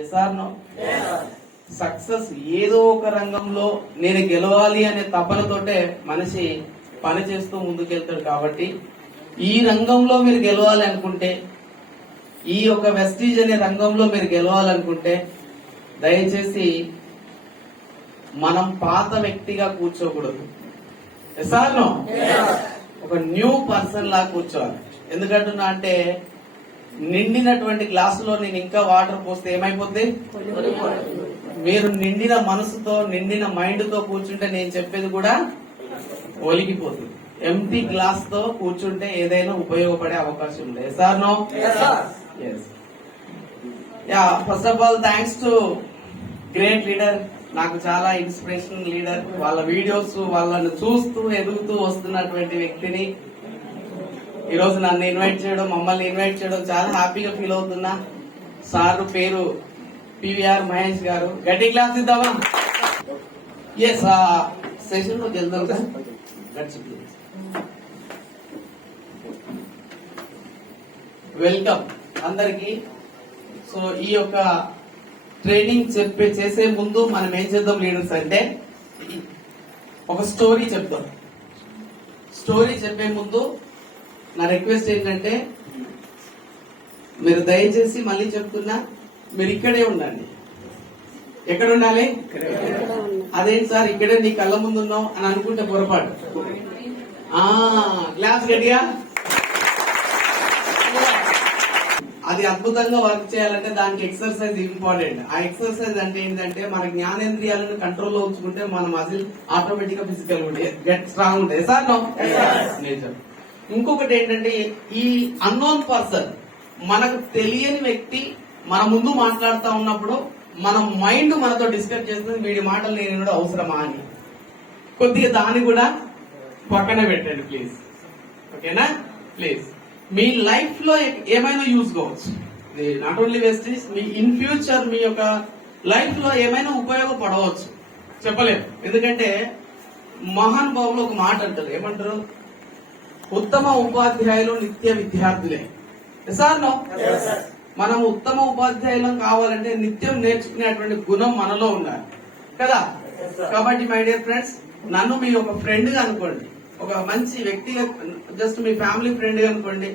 Yes or no? Success ఏదో ఒక రంగంలో నేను గెలవాలి అనే తపనతోటే మనిషి పని చేస్తూ ముందుకెళ్తాడు. కాబట్టి ఈ రంగంలో మీరు గెలవాలి అనుకుంటే, ఈ యొక్క వెస్టీజ్ అనే రంగంలో మీరు గెలవాలనుకుంటే దయచేసి మనం పాత వ్యక్తిగా కూర్చోకూడదు. Yes or no? ఒక న్యూ పర్సన్ లా కూర్చోవాలి. ఎందుకంటున్నా అంటే నిండినటువంటి గ్లాసులో నేను ఇంకా వాటర్ పోస్తే ఏమైపోద్ది? మీరు నిండిన మనసుతో నిండిన మైండ్ తో కూర్చుంటే నేను చెప్పేది కూడా ఒలిగిపోతుంది. ఎంటీ గ్లాస్ తో కూర్చుంటే ఏదైనా ఉపయోగపడే అవకాశం ఉంది. Yes or no? Yes. Ya, first of all thanks to great leader. నాకు చాలా ఇన్స్పిరేషన్ లీడర్. వాళ్ళ వీడియోస్ వాళ్ళని చూస్తూ ఎదుగుతూ వస్తున్నటువంటి వ్యక్తిని ఈరోజు నన్ను ఇన్వైట్ చేయడం, మమ్మల్ని ఇన్వైట్ చేయడం చాలా హ్యాపీగా ఫీల్ అవుతున్నా. సార్ పేరు పివిఆర్ మహేష్ గారు. గట్టి క్లాస్ ఇద్దామా? ఎస్, సెషన్ లోకి వెళ్దాం సార్. వెల్కమ్ అందరికి. సో ఈ యొక్క ట్రైనింగ్ చేసే ముందు మనం ఏం చేద్దాం లీడర్స్ అంటే ఒక స్టోరీ చెప్తాం. స్టోరీ చెప్పే ముందు నా రిక్వెస్ట్ ఏంటంటే మీరు దయచేసి మళ్ళీ చెప్తున్నా, మీరు ఇక్కడే ఉండండి. ఎక్కడ ఉండాలి? అదేంటి సార్ ఇక్కడే నీ కళ్ళ ముందు ఉన్నావు అని అనుకుంటే పొరపాటు. క్లాస్ గట్టిగా. అది అద్భుతంగా వర్క్ చేయాలంటే దానికి ఎక్సర్సైజ్ ఇంపార్టెంట్. ఆ ఎక్సర్సైజ్ అంటే ఏంటంటే మన జ్ఞానేంద్రియాలను కంట్రోల్లో ఉంచుకుంటే మన మజిల్ ఆటోమేటిక్ గా ఫిజికల్ గెట్ స్ట్రాంగ్ ఉంటాయి. Sir no? నేచర్. ఇంకొకటి ఏంటంటే ఈ అన్నోన్ పర్సన్, మనకు తెలియని వ్యక్తి మన ముందు మాట్లాడుతూ ఉన్నప్పుడు మన మైండ్ మనతో డిస్కస్ చేస్తుంది, వీడి మాటలు నేను కూడా అవసరమా అని. కొద్దిగా దాన్ని కూడా పక్కన పెట్టండి ప్లీజ్. ఓకేనా? ప్లీజ్. మీ లైఫ్ లో ఏమైనా యూజ్ కావచ్చు. నాట్ ఓన్లీ వెస్టీజ్, మీ ఇన్ ఫ్యూచర్ మీ యొక్క లైఫ్ లో ఏమైనా ఉపయోగపడవచ్చు. చెప్పలేము. ఎందుకంటే మహానుభావులు ఒక మాట అంటారు. ఏమంటారు? ఉత్తమ ఉపాధ్యాయులు నిత్య విద్యార్థులే. Yes or no? మనం ఉత్తమ ఉపాధ్యాయులం కావాలంటే నిత్యం నేర్చుకునేటువంటి గుణం మనలో ఉండాలి కదా. కాబట్టి మై డియర్ ఫ్రెండ్స్, నన్ను మీ ఒక ఫ్రెండ్ గా అనుకోండి, ఒక మంచి వ్యక్తిగా, జస్ట్ మీ ఫ్యామిలీ ఫ్రెండ్ గా అనుకోండి,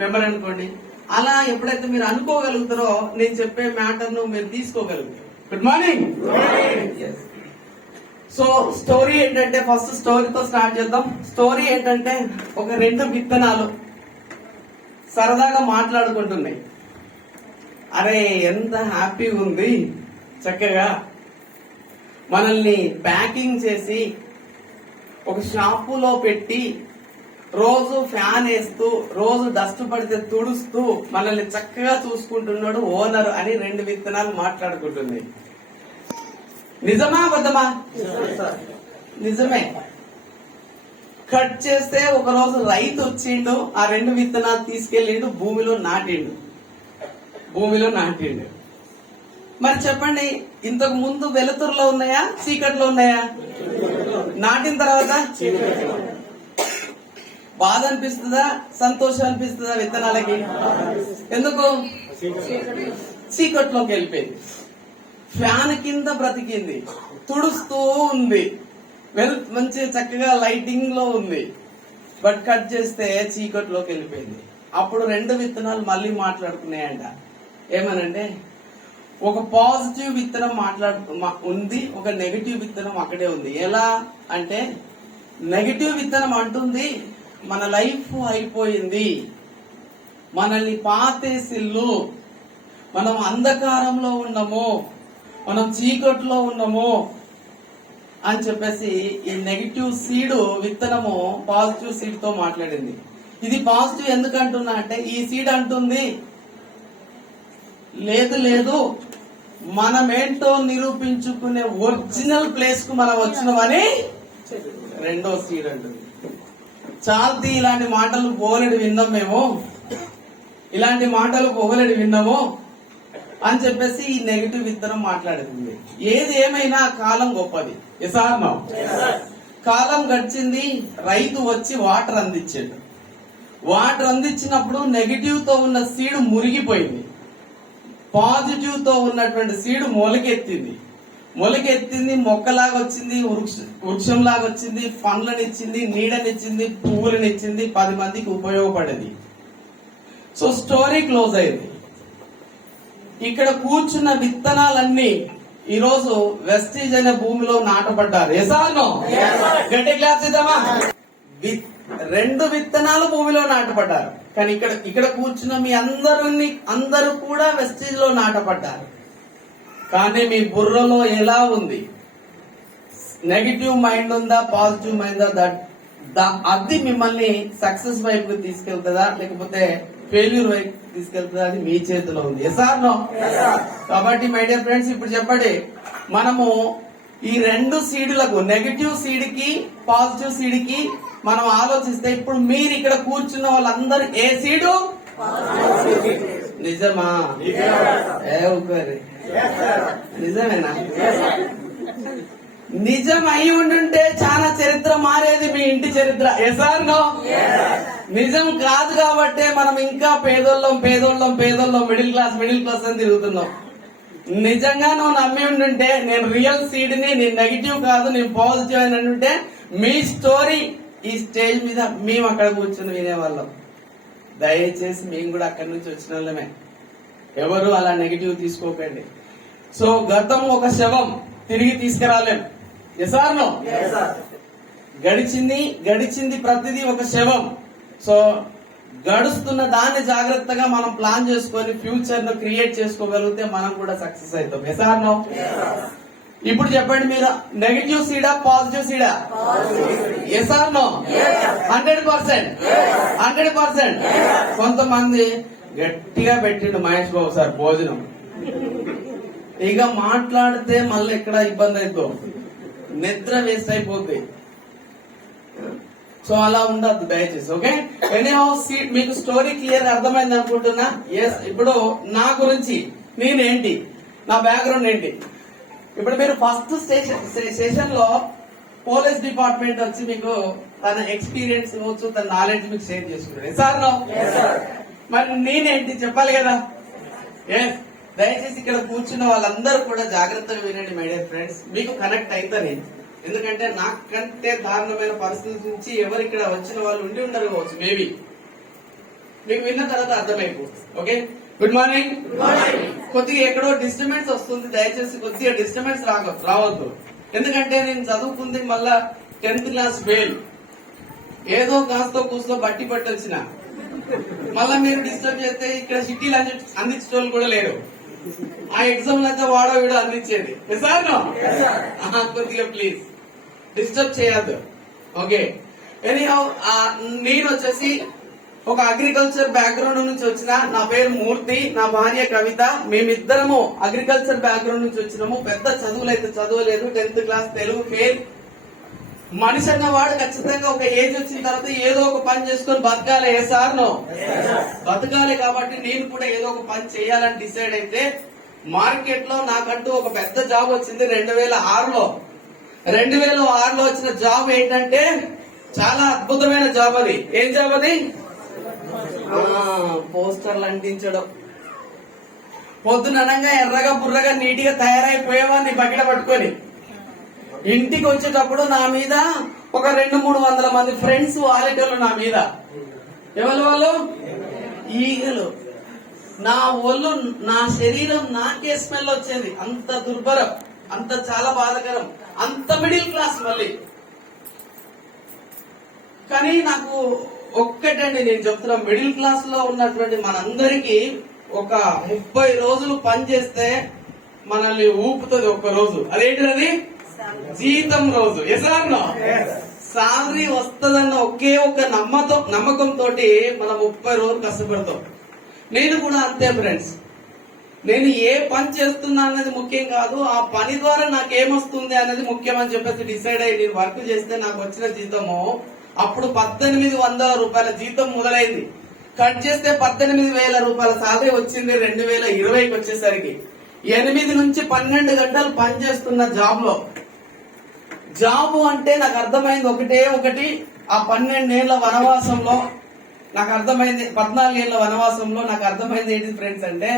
మెంబర్ అనుకోండి. అలా ఎప్పుడైతే మీరు అనుకోగలుగుతారో నేను చెప్పే మ్యాటర్ ను మీరు తీసుకోగలుగుతారు. Good morning. సో స్టోరీ ఏంటంటే, ఫస్ట్ స్టోరీతో స్టార్ట్ చేద్దాం. స్టోరీ ఏంటంటే ఒక రెండు విత్తనాలు సరదాగా మాట్లాడుకుంటున్నాయి. అరే ఎంత హ్యాపీగా ఉంది, చక్కగా మనల్ని ప్యాకింగ్ చేసి ఒక షాపులో పెట్టి రోజు ఫ్యాన్ వేస్తూ రోజు డస్ట్ పడితే తుడుస్తూ మనల్ని చక్కగా చూసుకుంటున్నాడు ఓనర్ అని రెండు విత్తనాలు మాట్లాడుకుంటున్నాయి. నిజమా అబద్ధమా? నిజమే. కట్ చేస్తే ఒక రోజు రైతు వచ్చిండు, ఆ రెండు విత్తనాలు తీసుకెళ్లిండు, భూమిలో నాటిండు. మరి చెప్పండి, ఇంతకు ముందు వెలుతురులో ఉన్నాయా, చీకట్లో ఉన్నాయా? నాటిన తర్వాత బాధ అనిపిస్తుందా, సంతోషం అనిపిస్తుందా విత్తనాలకి? ఎందుకు? చీకట్లోకి వెళ్ళిపోయింది. ఫ్యాన్ కింద బ్రతికింది, తుడుస్తూ ఉంది, మంచి చక్కగా లైటింగ్ లో ఉంది. బట్ కట్ చేస్తే చీకట్లోకి వెళ్ళిపోయింది. అప్పుడు రెండు విత్తనాలు మళ్ళీ మాట్లాడుకున్నాయంట. ఏమనంటే ఒక పాజిటివ్ విత్తనం ఉంది, ఒక నెగటివ్ విత్తనం అక్కడే ఉంది. ఎలా అంటే నెగటివ్ విత్తనం అంటుంది మన లైఫ్ అయిపోయింది, మనల్ని పాతేసిల్లు, మనం అంధకారంలో ఉన్నాము, మనం చీకట్లో ఉన్నాము అని చెప్పేసి ఈ నెగిటివ్ సీడ్ విత్తనము పాజిటివ్ సీడ్ తో మాట్లాడింది. ఇది పాజిటివ్ ఎందుకు అంటున్నా అంటే ఈ సీడ్ అంటుంది లేదు మనమేంటో నిరూపించుకునే ఒరిజినల్ ప్లేస్ కు మనం వచ్చినామని రెండో సీడ్ అంటుంది. చాల్తీ ఇలాంటి మాటలు పోలేడు విన్నాం మేము, ఇలాంటి మాటలు పోలేడు విన్నాము అని చెప్పేసి ఈ నెగిటివ్ విత్తనం మాట్లాడుతుంది. ఏది ఏమైనా కాలం గొప్పది. Yes or no? కాలం గడిచింది, రైతు వచ్చి వాటర్ అందించాడు. వాటర్ అందించినప్పుడు నెగిటివ్ తో ఉన్న సీడ్ మురిగిపోయింది. పాజిటివ్ తో ఉన్నటువంటి సీడ్ మొలకెత్తింది, మొక్కలాగా వచ్చింది, వృక్షంలాగా వచ్చింది, పండ్లనిచ్చింది, నీడనిచ్చింది, పువ్వులనిచ్చింది, 10 మందికి ఉపయోగపడేది. సో స్టోరీ క్లోజ్ అయింది. ఇక్కడ కూర్చున్న విత్తనాలన్నీ ఈరోజు వెస్టీజ్ అనే భూమిలో నాటబడ్డారు. ఎసానో గట్టి క్లాస్ ఇద్దామా? 2 విత్తనాలు భూమిలో నాటబడ్డారు. కానీ ఇక్కడ కూర్చున్న మీ అందరూ కూడా వెస్టీజ్ లో నాటబడ్డారు. కానీ మీ బుర్రలో ఎలా ఉంది? నెగిటివ్ మైండ్ ఉందా, పాజిటివ్ మైండ్ ఉందా? అది మిమ్మల్ని సక్సెస్ వైపు తీసుకెళ్తుందా లేకపోతే ఫెయిల్యూర్ వైపు తీసుకెళ్తుందా? అది మీ చేతిలో ఉంది. ఎసార్ నో? కాబట్టి మై డియర్ ఫ్రెండ్స్, ఇప్పుడు చెప్పండి, మనము ఈ 2 సీడులకు, నెగిటివ్ సీడ్ కి పాజిటివ్ సీడ్ కి మనం ఆలోచిస్తే, ఇప్పుడు మీరు ఇక్కడ కూర్చున్న వాళ్ళందరూ ఏ సీడు? నిజమా? నిజమేనా? నిజం అయి ఉండుంటే చాలా చరిత్ర మారేది, మీ ఇంటి చరిత్ర. ఎసార్ నో? నిజం కాదు కాబట్టే మనం ఇంకా పేదోళ్ళం మిడిల్ క్లాస్ అని తిరుగుతున్నాం. నిజంగా నువ్వు నమ్మి ఉండుంటే, నేను రియల్ సీడ్ ని, నేను నెగిటివ్ కాదు, నేను పాజిటివ్ అని ఉంటే, మీ స్టోరీ ఈ స్టేజ్ మీద మేము అక్కడ కూర్చొని వినేవాళ్ళం. దయచేసి మేము కూడా అక్కడి నుంచి వచ్చిన వాళ్ళమే. ఎవరు అలా నెగిటివ్ తీసుకోకండి. సో గతం ఒక శవం, తిరిగి తీసుకురాలేం. ఎసార్ నో? గడిచింది ప్రతిదీ ఒక శవం. సో గడుస్తున్న దాన్ని జాగ్రత్తగా మనం ప్లాన్ చేసుకొని ఫ్యూచర్ ను క్రియేట్ చేసుకోగలిగితే మనం కూడా సక్సెస్ అవుతాం. ఎసార్ నో? ఇప్పుడు చెప్పండి, మీరు నెగిటివ్ సీడా పాజిటివ్ సీడా? ఎసార్ నో? 100%. కొంతమంది గట్టిగా పెట్టిండు మహేష్ బాబు సార్ భోజనం, ఇక మాట్లాడితే మళ్ళీ ఎక్కడ ఇబ్బంది అవుతాం, నిద్ర వేస్ట్ అయిపోద్ది. సో అలా ఉండద్దు దయచేసి. ఓకే, ఎనీహౌ మీకు స్టోరీ క్లియర్ అర్థమైంది అనుకుంటున్నా. ఎస్, ఇప్పుడు నా గురించి, నేనేంటి, నా బ్యాక్గ్రౌండ్ ఏంటి. ఇప్పుడు మీరు ఫస్ట్ సెషన్ లో పోలీస్ డిపార్ట్మెంట్ వచ్చి మీకు తన ఎక్స్పీరియన్స్ కావచ్చు, తన నాలెడ్జ్ మీకు షేర్ చేసుకున్నాడు. Sir no? మరి నేనేంటి చెప్పాలి కదా. ఎస్, దయచేసి ఇక్కడ కూర్చున్న వాళ్ళందరూ కూడా జాగ్రత్తగా వినండి మై డియర్ ఫ్రెండ్స్. మీకు కనెక్ట్ అవుతా నేను, ఎందుకంటే నాకంటే దారుణమైన పరిస్థితి నుంచి ఎవరు ఇక్కడ వచ్చిన వాళ్ళు ఉండి ఉండరు కావచ్చు. మేబీ మీకు విన్న తర్వాత అర్థమైపోతుంది. Okay, good morning. కొద్దిగా ఎక్కడో డిస్టర్బెన్స్ వస్తుంది, దయచేసి కొద్దిగా డిస్టర్బెన్స్ రావద్దు. ఎందుకంటే నేను చదువుకుంది మళ్ళా 10th క్లాస్ ఫెయిల్, ఏదో కాస్తో కూస్తో బట్టి వచ్చిన. మళ్ళా మీరు డిస్టర్బ్ చేస్తే ఇక్కడ సిటీలు అందించేటోళ్ళు కూడా లేరు. ఆ ఎగ్జామ్ అయితే వాడో వీడో అందించేది. Sir no? కొద్దిగా ప్లీజ్ డిస్టర్బ్ చేయద్దు. ఓకే, ఎనీహౌ నేను వచ్చేసి ఒక అగ్రికల్చర్ బ్యాక్గ్రౌండ్ నుంచి వచ్చిన. నా పేరు మూర్తి, నా భార్య కవిత. మేమిద్దరము అగ్రికల్చర్ బ్యాక్గ్రౌండ్ నుంచి వచ్చినాము. పెద్ద చదువులు అయితే చదవలేదు, 10th క్లాస్ తెలుగు ఫెయిల్. మనిషి అన్నవాడు ఖచ్చితంగా ఒక ఏజ్ వచ్చిన తర్వాత ఏదో ఒక పని చేసుకొని బతకాలి. ఏ సార్ నో? బతకాలి. కాబట్టి నేను కూడా ఏదో ఒక పని చేయాలని డిసైడ్ అయితే మార్కెట్ లో నాకంటూ ఒక పెద్ద జాబ్ వచ్చింది 2006లో. 2006లో వచ్చిన జాబ్ ఏంటంటే చాలా అద్భుతమైన జాబ్. అది ఏం జాబ్? అది పోస్టర్లు అంటించడం. పొద్దుననంగా ఎర్రగా బుర్రగా నీట్ గా తయారైపోయేవాడిని బకెట పట్టుకొని. ఇంటికి వచ్చేటప్పుడు నా మీద ఒక 200-300 మంది ఫ్రెండ్స్ వాలేటోళ్ళు నా మీద. ఎవరు వాళ్ళు? ఈగలు. నా ఒళ్ళు, నా శరీరం నాకే స్మెల్ వచ్చేది. అంత దుర్భరం, అంత చాలా బాధకరం, అంత మిడిల్ క్లాస్ మళ్ళీ. కానీ నాకు ఒక్కటండి నేను చెప్తున్నా, మిడిల్ క్లాస్ లో ఉన్నటువంటి మనందరికీ ఒక 30 రోజులు పని చేస్తే మనల్ని ఊపుతుంది ఒక్క రోజు. అదేంటిది? జీతం రోజు. ఎసార్నో? సాలరీ వస్తుందన్న ఒకే ఒక నమ్మకంతో మనం 30 రోజులు కష్టపడతాం. నేను కూడా అంతే ఫ్రెండ్స్. నేను ఏ పని చేస్తున్నా అన్నది ముఖ్యం కాదు, ఆ పని ద్వారా నాకేమొస్తుంది అనేది ముఖ్యం అని చెప్పేసి డిసైడ్ అయ్యి నేను వర్క్ చేస్తే నాకు వచ్చిన జీతము అప్పుడు 1800 రూపాయల జీతం మొదలైంది. కట్ చేస్తే 18,000 రూపాయల సాలరీ వచ్చింది 2020కి వచ్చేసరికి. 8 నుంచి 12 గంటలు పనిచేస్తున్న జాబ్ లో. జాబ్ అంటే నాకు అర్థమైంది ఒకటి. ఆ 12 ఏళ్ల వనవాసంలో నాకు అర్థమైంది, 14 ఏళ్ల వనవాసంలో నాకు అర్థమైంది ఏంటి ఫ్రెండ్స్ అంటే,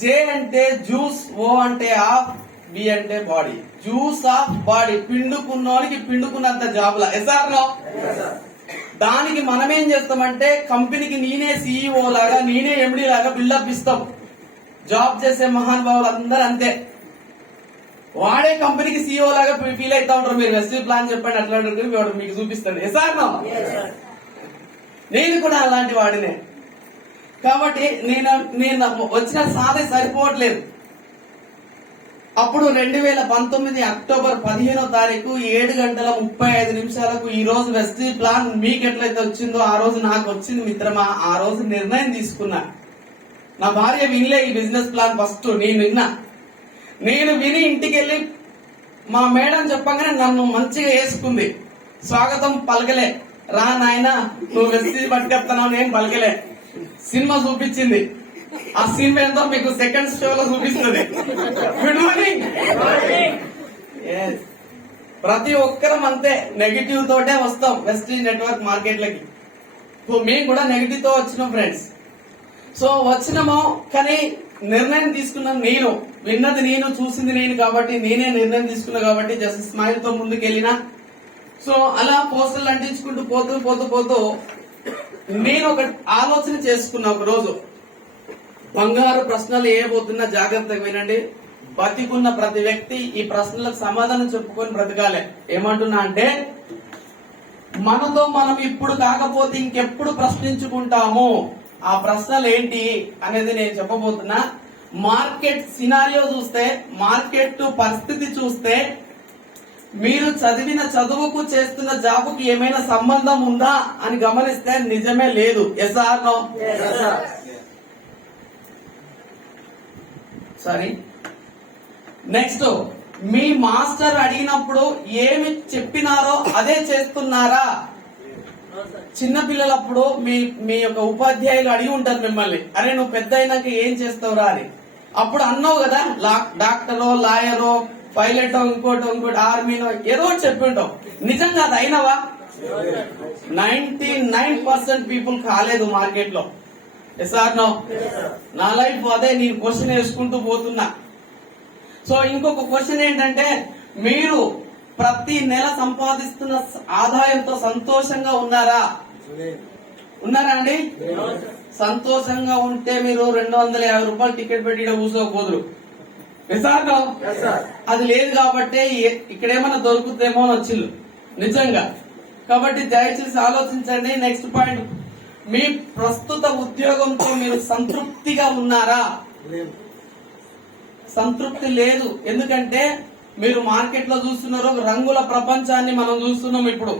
జే అంటే జ్యూస్, ఓ అంటే ఆఫ్, బి అంటే బాడీ. జ్యూస్ ఆఫ్ బాడీ, పిండుకున్నోనికి పిండుకున్నంత జాబ్లా. Yes or no? దానికి మనం ఏం చేస్తామంటే కంపెనీకి నేనే సీఈఓ లాగా, నేనే ఎండి లాగా బిల్డప్ ఇస్తాం. జాబ్ చేసే మహానుభావులు అందరూ అంతే. వాడే కంపెనీకి సీఈఓ లాగా ఫీల్ అవుతా ఉంటారు. మీరు వెస్టిల్ ప్లాన్ చెప్పండి అట్లా వాడు మీకు చూపిస్తాడు. Yes or no? నేను కూడా అలాంటి వాడినే. కాబట్టి నేను వచ్చిన సాధే సరిపోవట్లేదు. అప్పుడు 2019 అక్టోబర్ 15వ తారీఖు 7:35 ఈ రోజు వెస్టిల్ ప్లాన్ మీకు ఎట్లయితే వచ్చిందో ఆ రోజు నాకు వచ్చింది మిత్రమా. ఆ రోజు నిర్ణయం తీసుకున్నా. నా భార్య వినలే ఈ బిజినెస్ ప్లాన్. ఫస్ట్ నేను విని ఇంటికి వెళ్ళి మా మేడం చెప్పగానే నన్ను మంచిగా వేసుకుంది. స్వాగతం పలకలే. రా నాయన నువ్వు వెస్టిజ్ పట్టుకెళ్తున్నావు, నేను పలకలే. సినిమా చూపించింది. ఆ సినిమా ఏందో మీకు సెకండ్ షోలో చూపిస్తుంది. Good morning. ప్రతి ఒక్కరం అంతే, నెగిటివ్ తోటే వస్తాం వెస్టిజ్ నెట్వర్క్ మార్కెట్లకి. మేము కూడా నెగిటివ్ తో వచ్చినాం ఫ్రెండ్స్. సో వచ్చినామో కానీ నిర్ణయం తీసుకున్నాను నేను. విన్నది నేను, చూసింది నేను కాబట్టి నేనే నిర్ణయం తీసుకున్నా కాబట్టి జస్ట్ స్మైల్ తో ముందుకెళ్ళినా. సో అలా పోస్టర్లు అంటించుకుంటూ పోతూ నేను ఒక ఆలోచన చేసుకున్నా. ఒక రోజు బంగారు ప్రశ్నలు ఏబోతున్నా జాగ్రత్తగా వినండి. బతికున్న ప్రతి వ్యక్తి ఈ ప్రశ్నలకు సమాధానం చెప్పుకొని బ్రతకాలి. ఏమంటున్నా అంటే మనతో మనం ఇప్పుడు కాకపోతే ఇంకెప్పుడు ప్రశ్నించుకుంటాము. ఆ ప్రశ్నలు ఏంటి అనేది నేను చెప్పబోతున్నా. మార్కెట్ సినారియో చూస్తే, మార్కెట్ పరిస్థితి చూస్తే, మీరు చదివిన చదువుకు చేస్తున్న జాబుకి ఏమైనా సంబంధం ఉందా అని గమనిస్తే నిజమే లేదు. Yes or no? Sorry. Next, మీ మాస్టర్ అడిగినప్పుడు ఏమి చెప్పినారో అదే చేస్తున్నారా? చిన్న పిల్లలప్పుడు మీ యొక్క ఉపాధ్యాయులు అడిగి ఉంటారు మిమ్మల్ని, అరే నువ్వు పెద్ద అయినాక ఏం చేస్తావురా అని. అప్పుడు అన్నావు కదా, డాక్టరో, లాయరో, పైలటో, ఇంకోటో ఆర్మీనో ఏదో చెప్పి ఉంటావు. నిజంగా అది అయినవా? 99% పీపుల్ కాలేదు మార్కెట్ లో. Yes or no? నా లైఫ్ అదే, నేను క్వశ్చన్ వేసుకుంటూ పోతున్నా. సో ఇంకొక క్వశ్చన్ ఏంటంటే, మీరు ప్రతి నెల సంపాదిస్తున్న ఆదాయంతో సంతోషంగా ఉన్నారా? ఉన్నారా అండి? సంతోషంగా ఉంటే మీరు 250 రూపాయలు టికెట్ పెట్టి కూర్చోకపోదురు. అది లేదు కాబట్టి ఇక్కడేమన్నా దొరుకుతుందేమో అని వచ్చింది నిజంగా. కాబట్టి దయచేసి ఆలోచించండి. నెక్స్ట్ పాయింట్, మీ ప్రస్తుత ఉద్యోగంతో మీరు సంతృప్తిగా ఉన్నారా? సంతృప్తి లేదు. ఎందుకంటే మీరు మార్కెట్ లో చూస్తున్నారు, రంగుల ప్రపంచాన్ని మనం చూస్తున్నాం. ఇప్పుడు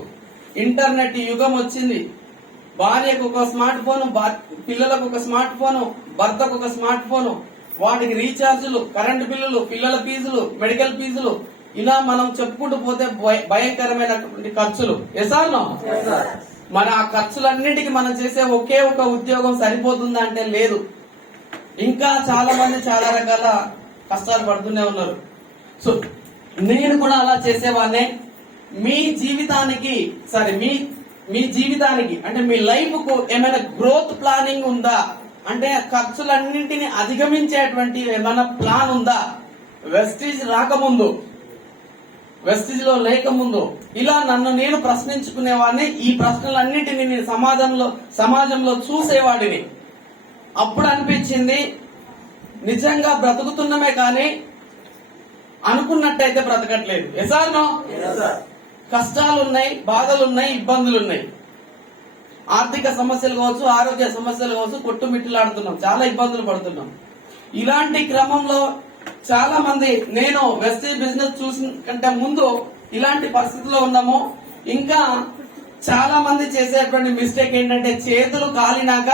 ఇంటర్నెట్ యుగం వచ్చింది. భార్యకు ఒక స్మార్ట్ ఫోన్, పిల్లలకు ఒక స్మార్ట్ ఫోన్, భర్తకు ఒక స్మార్ట్ ఫోన్, వాటికి రీఛార్జులు, కరెంటు బిల్లులు, పిల్లల ఫీజులు, మెడికల్ ఫీజులు, ఇలా మనం చెప్పుకుంటూ పోతే భయంకరమైనటువంటి ఖర్చులు. ఎసార్ నో? మరి ఆ ఖర్చులన్నింటికి మనం చేసే ఒకే ఒక ఉద్యోగం సరిపోతుందా అంటే లేదు. ఇంకా చాలా మంది చాలా రకాల కష్టాలు పడుతూనే ఉన్నారు. సో నేను కూడా అలా చేసేవాడినే. మీ జీవితానికి మీ జీవితానికి అంటే మీ లైఫ్ కు ఏమైనా గ్రోత్ ప్లానింగ్ ఉందా అంటే ఖర్చులన్నింటినీ అధిగమించేటువంటి ఏమైనా ప్లాన్ ఉందా? వెస్టీజ్ రాకముందు, వెస్టీజ్ లో లేకముందు ఇలా నన్ను నేను ప్రశ్నించుకునేవాడిని. ఈ ప్రశ్నలన్నింటినీ నేను సమాజంలో చూసేవాడిని. అప్పుడు అనిపించింది, నిజంగా బ్రతుకుతున్నామే కానీ అనుకున్నట్టయితే బ్రతకట్లేదు. ఎసార్ నో? కష్టాలున్నాయి, బాధలున్నాయి, ఇబ్బందులున్నాయి. ఆర్థిక సమస్యలు కావచ్చు, ఆరోగ్య సమస్యలు కావచ్చు, కొట్టుమిట్టులాడుతున్నాం, చాలా ఇబ్బందులు పడుతున్నాం. ఇలాంటి క్రమంలో చాలా మంది, నేను వెస్టీజ్ బిజినెస్ చూసిన కంటే ముందు ఇలాంటి పరిస్థితుల్లో ఉన్నాము. ఇంకా చాలా మంది చేసేటువంటి మిస్టేక్ ఏంటంటే, చేతులు కాలినాక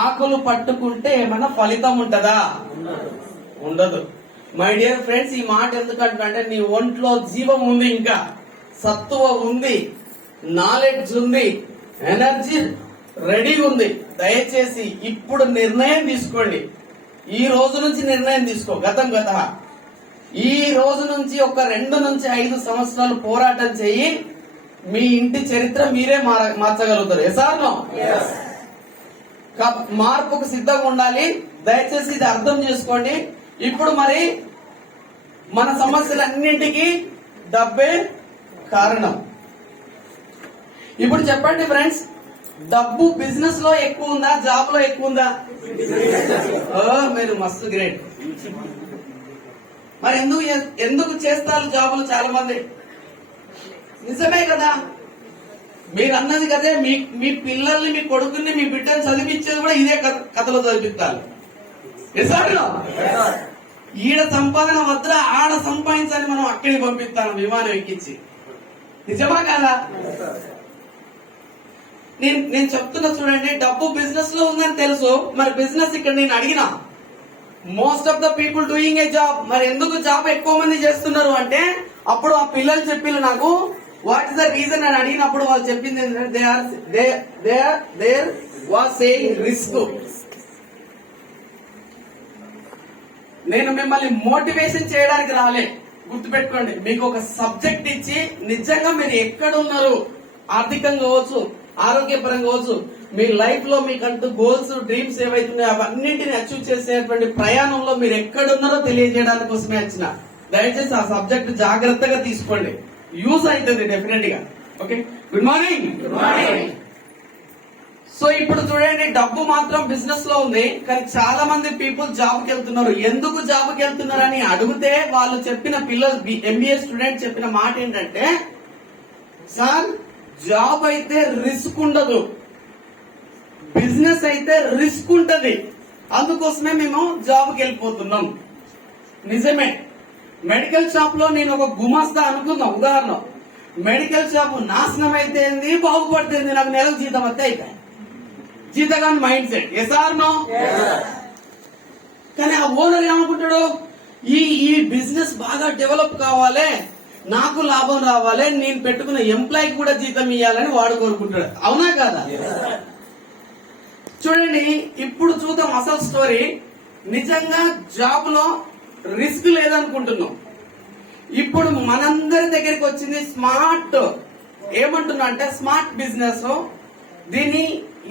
ఆకులు పట్టుకుంటే ఏమైనా ఫలితం ఉంటదా? ఉండదు. మై డియర్ ఫ్రెండ్స్, ఈ మాట ఎందుకంటే నీ ఒంట్లో జీవం ఉంది, ఇంకా సత్తువ ఉంది, నాలెడ్జ్ ఉంది, ఎనర్జీ రెడీ ఉంది. దయచేసి ఇప్పుడు నిర్ణయం తీసుకోండి. ఈ రోజు నుంచి నిర్ణయం తీసుకో. గతం ఈ రోజు నుంచి ఒక 2 నుంచి 5 సంవత్సరాలు పోరాటం చెయ్యి. మీ ఇంటి చరిత్ర మీరే మార్చగలుగుతారు. ఎసార్ నో? మార్పుకు సిద్ధంగా ఉండాలి. దయచేసి ఇది అర్థం చేసుకోండి. ఇప్పుడు మరి మన సమస్యలన్నింటికి డబ్బే కారణం. ఇప్పుడు చెప్పండి ఫ్రెండ్స్, డబ్బు బిజినెస్ లో ఎక్కువ ఉందా, జాబ్ లో ఎక్కువ ఉందా? మీరు మస్తు గ్రేట్. మరి ఎందుకు చేస్తారు జాబులు చాలా మంది? నిజమే కదా, మీరు అన్నది కదే. మీ పిల్లల్ని, మీ కొడుకుని, మీ బిడ్డని చదివించేది కూడా ఇదే కథలో చదివిస్తారు. ఈడ సంపాదన వద్ద ఆడ సంపాదించాలని మనం అక్కడికి పంపిస్తాను విమానం ఎక్కించి. నిజమా కాదా? నేను చెప్తున్నా చూడండి, డబ్బు బిజినెస్ లో ఉందని తెలుసు. మరి బిజినెస్ ఇక్కడ నేను అడిగినా, most of the people doing a job. మరి ఎందుకు జాబ్ ఎక్కువ మంది చేస్తున్నారు అంటే, అప్పుడు ఆ పిల్లలు చెప్పిన నాకు వాట్ ఇస్ ద రీజన్ అని అడిగినప్పుడు వాళ్ళు చెప్పింది ఏంటంటే దేర్ వాస్ సేయింగ్ రిస్క్. నేను మిమ్మల్ని మోటివేషన్ చేయడానికి రాలే, గుర్తుపెట్టుకోండి. మీకు ఒక సబ్జెక్ట్ ఇచ్చి నిజంగా మీరు ఎక్కడ ఉన్నారు, ఆర్థికంగా కావచ్చు, ఆరోగ్యపరంగా కావచ్చు, మీ లైఫ్ లో మీకంటూ గోల్స్, డ్రీమ్స్ ఏవైతున్నాయో అవన్నింటిని అచీవ్ చేసేటువంటి ప్రయాణంలో మీరు ఎక్కడున్నారో తెలియజేయడానికి కోసమే వచ్చిన. దయచేసి ఆ సబ్జెక్ట్ జాగ్రత్తగా తీసుకోండి, యూజ్ అవుతుంది డెఫినెట్ గా. Okay, good morning. సో ఇప్పుడు చూడండి, డబ్బు మాత్రం బిజినెస్ లో ఉంది, కానీ చాలా మంది పీపుల్ జాబ్కి వెళ్తున్నారు. ఎందుకు జాబ్కి వెళ్తున్నారు అని అడిగితే వాళ్ళు చెప్పిన పిల్లలు, ఎంబీఏ స్టూడెంట్ చెప్పిన మాట ఏంటంటే, సార్ జాబ్ అయితే రిస్క్ ఉండదు, బిజినెస్ అయితే రిస్క్ ఉంటది, అందుకోసమే మేము జాబ్కి వెళ్ళిపోతున్నాం. నిజమే. మెడికల్ షాప్ లో నేను ఒక గుమాస్తా అనుకున్నా, ఉదాహరణ. మెడికల్ షాప్ నాశనం అయితే బాగుపడితే నాకు నెలకు జీతం వస్తే అయిపోయి, జీతగాని mind set. Yes or no? కానీ ఆ ఓనర్ ఏమనుకుంటాడు, ఈ బిజినెస్ బాగా డెవలప్ కావాలి, నాకు లాభం రావాలి, నేను పెట్టుకున్న ఎంప్లాయీకి కూడా జీతం ఇవ్వాలని వాడు కోరుకుంటాడు. అవునా కాదా? చూడండి, ఇప్పుడు చూద్దాం అసలు స్టోరీ. నిజంగా జాబ్ లో రిస్క్ లేదనుకుంటున్నాం. ఇప్పుడు మనందరి దగ్గరికి వచ్చింది స్మార్ట్, ఏమంటున్నా అంటే స్మార్ట్ బిజినెస్. దీన్ని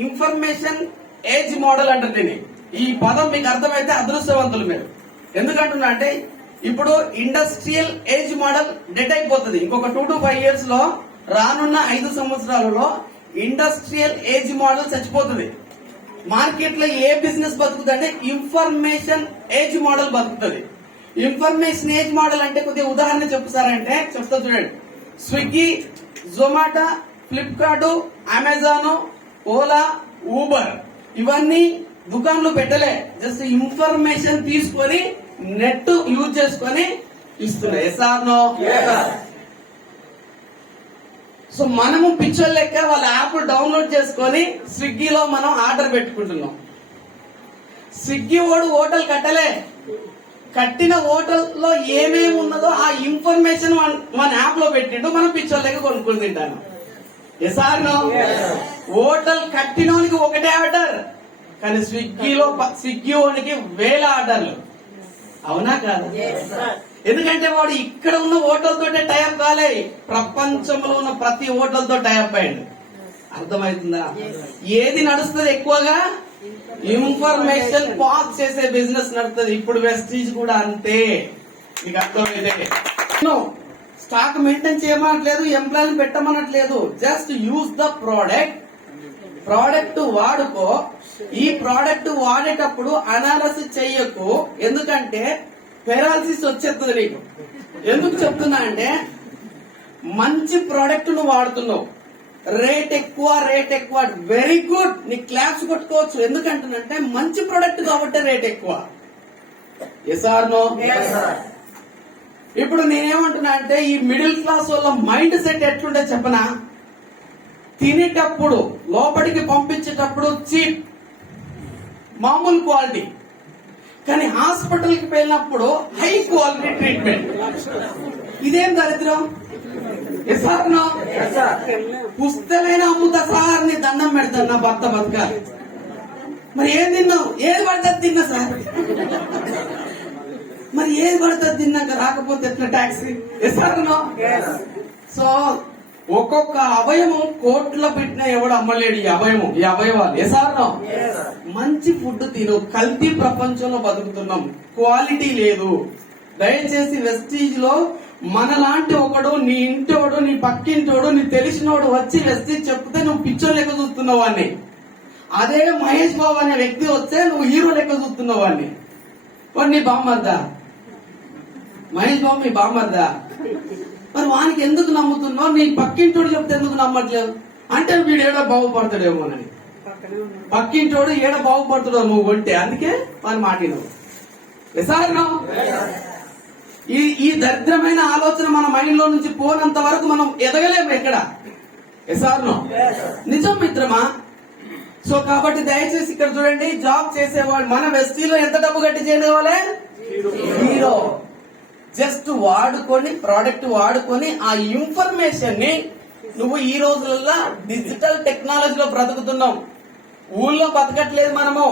ఇన్ఫర్మేషన్ ఏజ్ మోడల్ అంటారు. దీన్ని, ఈ పదం మీకు అర్థమైతే అదృష్టవంతులు మీరు. ఎందుకంటున్నా అంటే ఇప్పుడు ఇండస్ట్రియల్ ఏజ్ మోడల్ డెడ్ అయిపోతుంది. ఇంకొక 2 to 5 years లో, రానున్న 5 సంవత్సరాలలో ఇండస్ట్రియల్ ఏజ్ మోడల్ చచ్చిపోతుంది. మార్కెట్ లో ఏ బిజినెస్ బతుకుతుంది అంటే ఇన్ఫర్మేషన్ ఏజ్ మోడల్ బతుకుతుంది. ఇన్ఫర్మేషన్ ఏజ్ మోడల్ అంటే కొద్దిగా ఉదాహరణ చెప్తారంటే చెప్తా చూడండి. స్విగ్గీ, జొమాటో, ఫ్లిప్కార్ట్, అమెజాన్, ఓలా, ఊబర్ ఇవన్నీ దుకాన్లు పెట్టలే, జస్ట్ ఇన్ఫర్మేషన్ తీసుకొని నెట్ యూజ్ చేసుకొని ఇస్తున్నాయి. Yes or no? సో మనము పిక్చర్ లెక్క వాళ్ళ యాప్ డౌన్లోడ్ చేసుకొని స్విగ్గీలో మనం ఆర్డర్ పెట్టుకుంటున్నాం. స్విగ్గీ వాడు హోటల్ కట్టలే, కట్టిన హోటల్ లో ఏమేమి ఉన్నదో ఆ ఇన్ఫర్మేషన్ మన యాప్ లో పెట్టిండు, మనం పిక్చర్ లెక్క కొనుక్కుని తింటాను. Yes or no? హోటల్ కట్టినోనికి ఒకటే ఆర్డర్, కానీ స్విగ్గీలో స్విగ్గీ వాడికి 1000 ఆర్డర్లు. అవునా కాదు? ఎందుకంటే వాడు ఇక్కడ ఉన్న హోటల్ తోటే టైప్ కాలే, ప్రపంచంలో ఉన్న ప్రతి హోటల్ తో టైప్ అయ్యాడు. అర్థమవుతుందా? ఏది నడుస్తుంది ఎక్కువగా? ఇన్ఫర్మేషన్ పాస్ చేసే బిజినెస్ నడుస్తుంది. ఇప్పుడు వెస్టీజ్ కూడా అంతే. మీకు అర్థమైతే స్టాక్ మెయింటైన్ చేయమనట్లేదు, ఎంప్లాయీని పెట్టమనట్లేదు, జస్ట్ యూజ్ ద ప్రోడక్ట్ వాడుకో. ఈ ప్రోడక్ట్ వాడేటప్పుడు అనాలిసిస్ చెయ్యకు, ఎందుకంటే పెరాలసిస్ వచ్చేస్తుంది నీకు. ఎందుకు చెప్తున్నా అంటే మంచి ప్రోడక్ట్ నువ్వు వాడుతున్నావు, రేట్ ఎక్కువ, వెరీ గుడ్, నీ క్లాప్స్ కొట్టుకోవచ్చు. ఎందుకంటే మంచి ప్రోడక్ట్ కాబట్టి రేట్ ఎక్కువ. Yes or no? ఇప్పుడు నేనేమంటున్నా అంటే ఈ మిడిల్ క్లాస్ వాళ్ళ మైండ్ సెట్ ఎట్లుంటే చెప్పనా, తినేటప్పుడు లోపలికి పంపించేటప్పుడు చీప్, మామూలు క్వాలిటీ, కానీ హాస్పిటల్ కి వెళ్ళినప్పుడు హై క్వాలిటీ ట్రీట్మెంట్. ఇదేం దరిద్రం? Yes or no? పుస్తకమైన అమ్ముతా సార్, నీ దండం పెడతాను, నా భర్త బతకాలి. మరి ఏం తిన్నావు? ఏది పడుతుంది తిన్నా సార్. మరి ఏది పడుతుంది తిన్నాక రాకపోతే ఎట్లా taxi? Yes or no? So ఒక్కొక్క అవయవం కోట్ల పెట్టిన ఎవడు అమ్మలేడు. ఈ అవయవాలు ఎసారో మంచి ఫుడ్ తిను. కల్తీ ప్రపంచంలో బతుకుతున్నాం, క్వాలిటీ లేదు. దయచేసి వెస్టీజ్ లో మనలాంటి ఒకడు, నీ ఇంటోడు, నీ పక్కింటోడు, నీ తెలిసినోడు వచ్చి వెస్టీజ్ చెప్తే నువ్వు పిక్చర్ లెక్క చూస్తున్నావు వాడిని. అదే మహేష్ బాబు అనే వ్యక్తి వస్తే నువ్వు హీరో లెక్క చూస్తున్నావు వాడిని. నీ బామ్మర్దా మహేష్ బాబు, మీ బామ్మర్దా? మరి వానికి ఎందుకు నమ్ముతున్నావు? నీ పక్కింటోడు చెప్తే ఎందుకు నమ్మట్లేదు? అంటే వీడు ఏడో బాగుపడతాడేమోనని. పక్కింటోడు ఏడ బాగుపడుతున్నావు నువ్వు కొంటే, అందుకే వాని మాటినవు. ఈ దరిద్రమైన ఆలోచన మన మైండ్ లో నుంచి పోనంత వరకు మనం ఎదగలేము ఎక్కడ. ఎసార్నో నిజం మిత్రమా. సో కాబట్టి దయచేసి ఇక్కడ చూడండి, జాబ్ చేసేవాళ్ళు మన వెస్టీలో ఎంత డబ్బు కట్టి చేయవాలి? హీరో. జస్ట్ వాడుకొని, ప్రోడక్ట్ వాడుకొని ఆ ఇన్ఫర్మేషన్ ని నువ్వు ఈ రోజులలో డిజిటల్ టెక్నాలజీలో బ్రతుకుతున్నావు. ఊళ్ళో బతకట్లేదు మనము.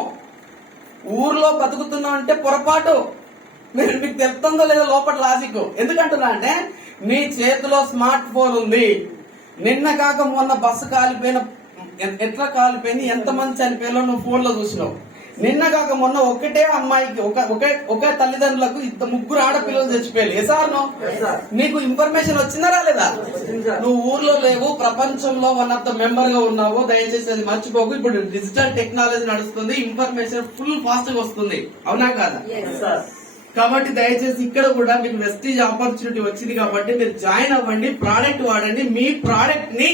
ఊర్లో బతుకుతున్నాం అంటే పొరపాటు. మీకు తెలుస్తుందో లేదో లోపల లాజిక్. ఎందుకంటున్నా అంటే నీ చేతిలో స్మార్ట్ ఫోన్ ఉంది. నిన్న కాక మొన్న బస్సు కాలిపోయిన, ఎట్లా కాలిపోయింది, ఎంత మంది చనిపోయాలో నువ్వు ఫోన్ లో చూసినావు. నిన్న కాక మొన్న ఒకటే అమ్మాయికి ఒకే తల్లిదండ్రులకు ముగ్గురు ఆడపిల్లలు చచ్చిపోయారు. ఎసార్నో నీకు ఇన్ఫర్మేషన్ వచ్చిందా రాలేదా? నువ్వు ఊర్లో లేవు, ప్రపంచంలో వన్ ఆఫ్ ద మెంబర్ గా ఉన్నావు. దయచేసి అది మర్చిపోకు. ఇప్పుడు డిజిటల్ టెక్నాలజీ నడుస్తుంది, ఇన్ఫర్మేషన్ ఫుల్ ఫాస్ట్ గా వస్తుంది, అవునా కాదా? కాబట్టి దయచేసి ఇక్కడ కూడా మీకు వెస్టీజ్ ఆపర్చునిటీ వచ్చింది కాబట్టి మీరు జాయిన్ అవ్వండి, ప్రోడక్ట్ వాడండి. మీ ప్రోడక్ట్ ని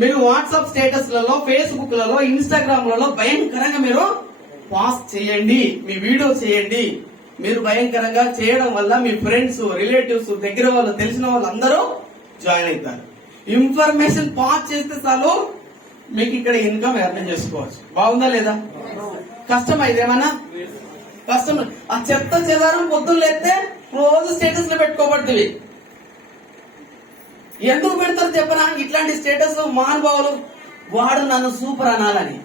మీరు వాట్సాప్ స్టేటస్ లలో, ఫేస్బుక్ లలో, ఇన్స్టాగ్రామ్ లలో భయంకరంగా మీరు పాస్ట్ చేయండి, మీ వీడియో చేయండి. మీరు భయంకరంగా చేయడం వల్ల మీ ఫ్రెండ్స్, రిలేటివ్స్, దగ్గర వాళ్ళు, తెలిసిన వాళ్ళు అందరూ జాయిన్ అవుతారు. ఇన్ఫర్మేషన్ పాస్ చేస్తే చాలు మీకు ఇక్కడ ఇన్కమ్ ఎర్న్ చేసుకోవచ్చు. బాగుందా లేదా? కష్టం ఇదేమన్నా? కష్టం. ఆ చెత్త చెదారం పొద్దున్న లేస్తే రోజు స్టేటస్ లో పెట్టుకోబడుతుంది. ఎందుకు పెడతారు చెప్పనా? ఇట్లాంటి స్టేటస్ మహానుభావులు, వాడు నన్ను సూపర్ అనాలని.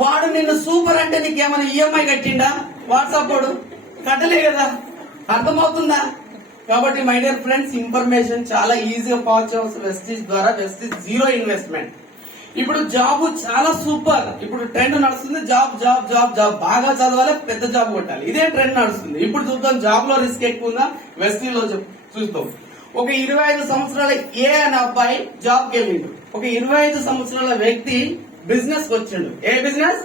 వాడు నిన్ను సూపర్ అంటే నీకేమైనా ఈఎంఐ కట్టిండా? వాట్సాప్ వాడు కట్టలే కదా. అర్థమవుతుందా? కాబట్టి మై డియర్ ఫ్రెండ్స్, ఇన్ఫర్మేషన్ చాలా ఈజీగా పాస్ చేయవచ్చు వెస్టీజ్ ద్వారా. Vestige zero investment. ఇప్పుడు జాబ్ చాలా సూపర్. ఇప్పుడు ట్రెండ్ నడుస్తుంది, జాబ్ జాబ్ జాబ్ జాబ్. బాగా చదవాలి, పెద్ద జాబ్ కొట్టాలి, ఇదే ట్రెండ్ నడుస్తుంది. ఇప్పుడు చూద్దాం జాబ్ లో రిస్క్ ఎక్కువ ఉందా, వెస్టీజ్ లో చూస్తాం. ఒక 25 సంవత్సరాల ఏ అనే అబ్బాయి జాబ్ కి వెళ్ళిండు. ఒక 25 సంవత్సరాల వ్యక్తి బిజినెస్ కి వచ్చిండు. ఏ బిజినెస్?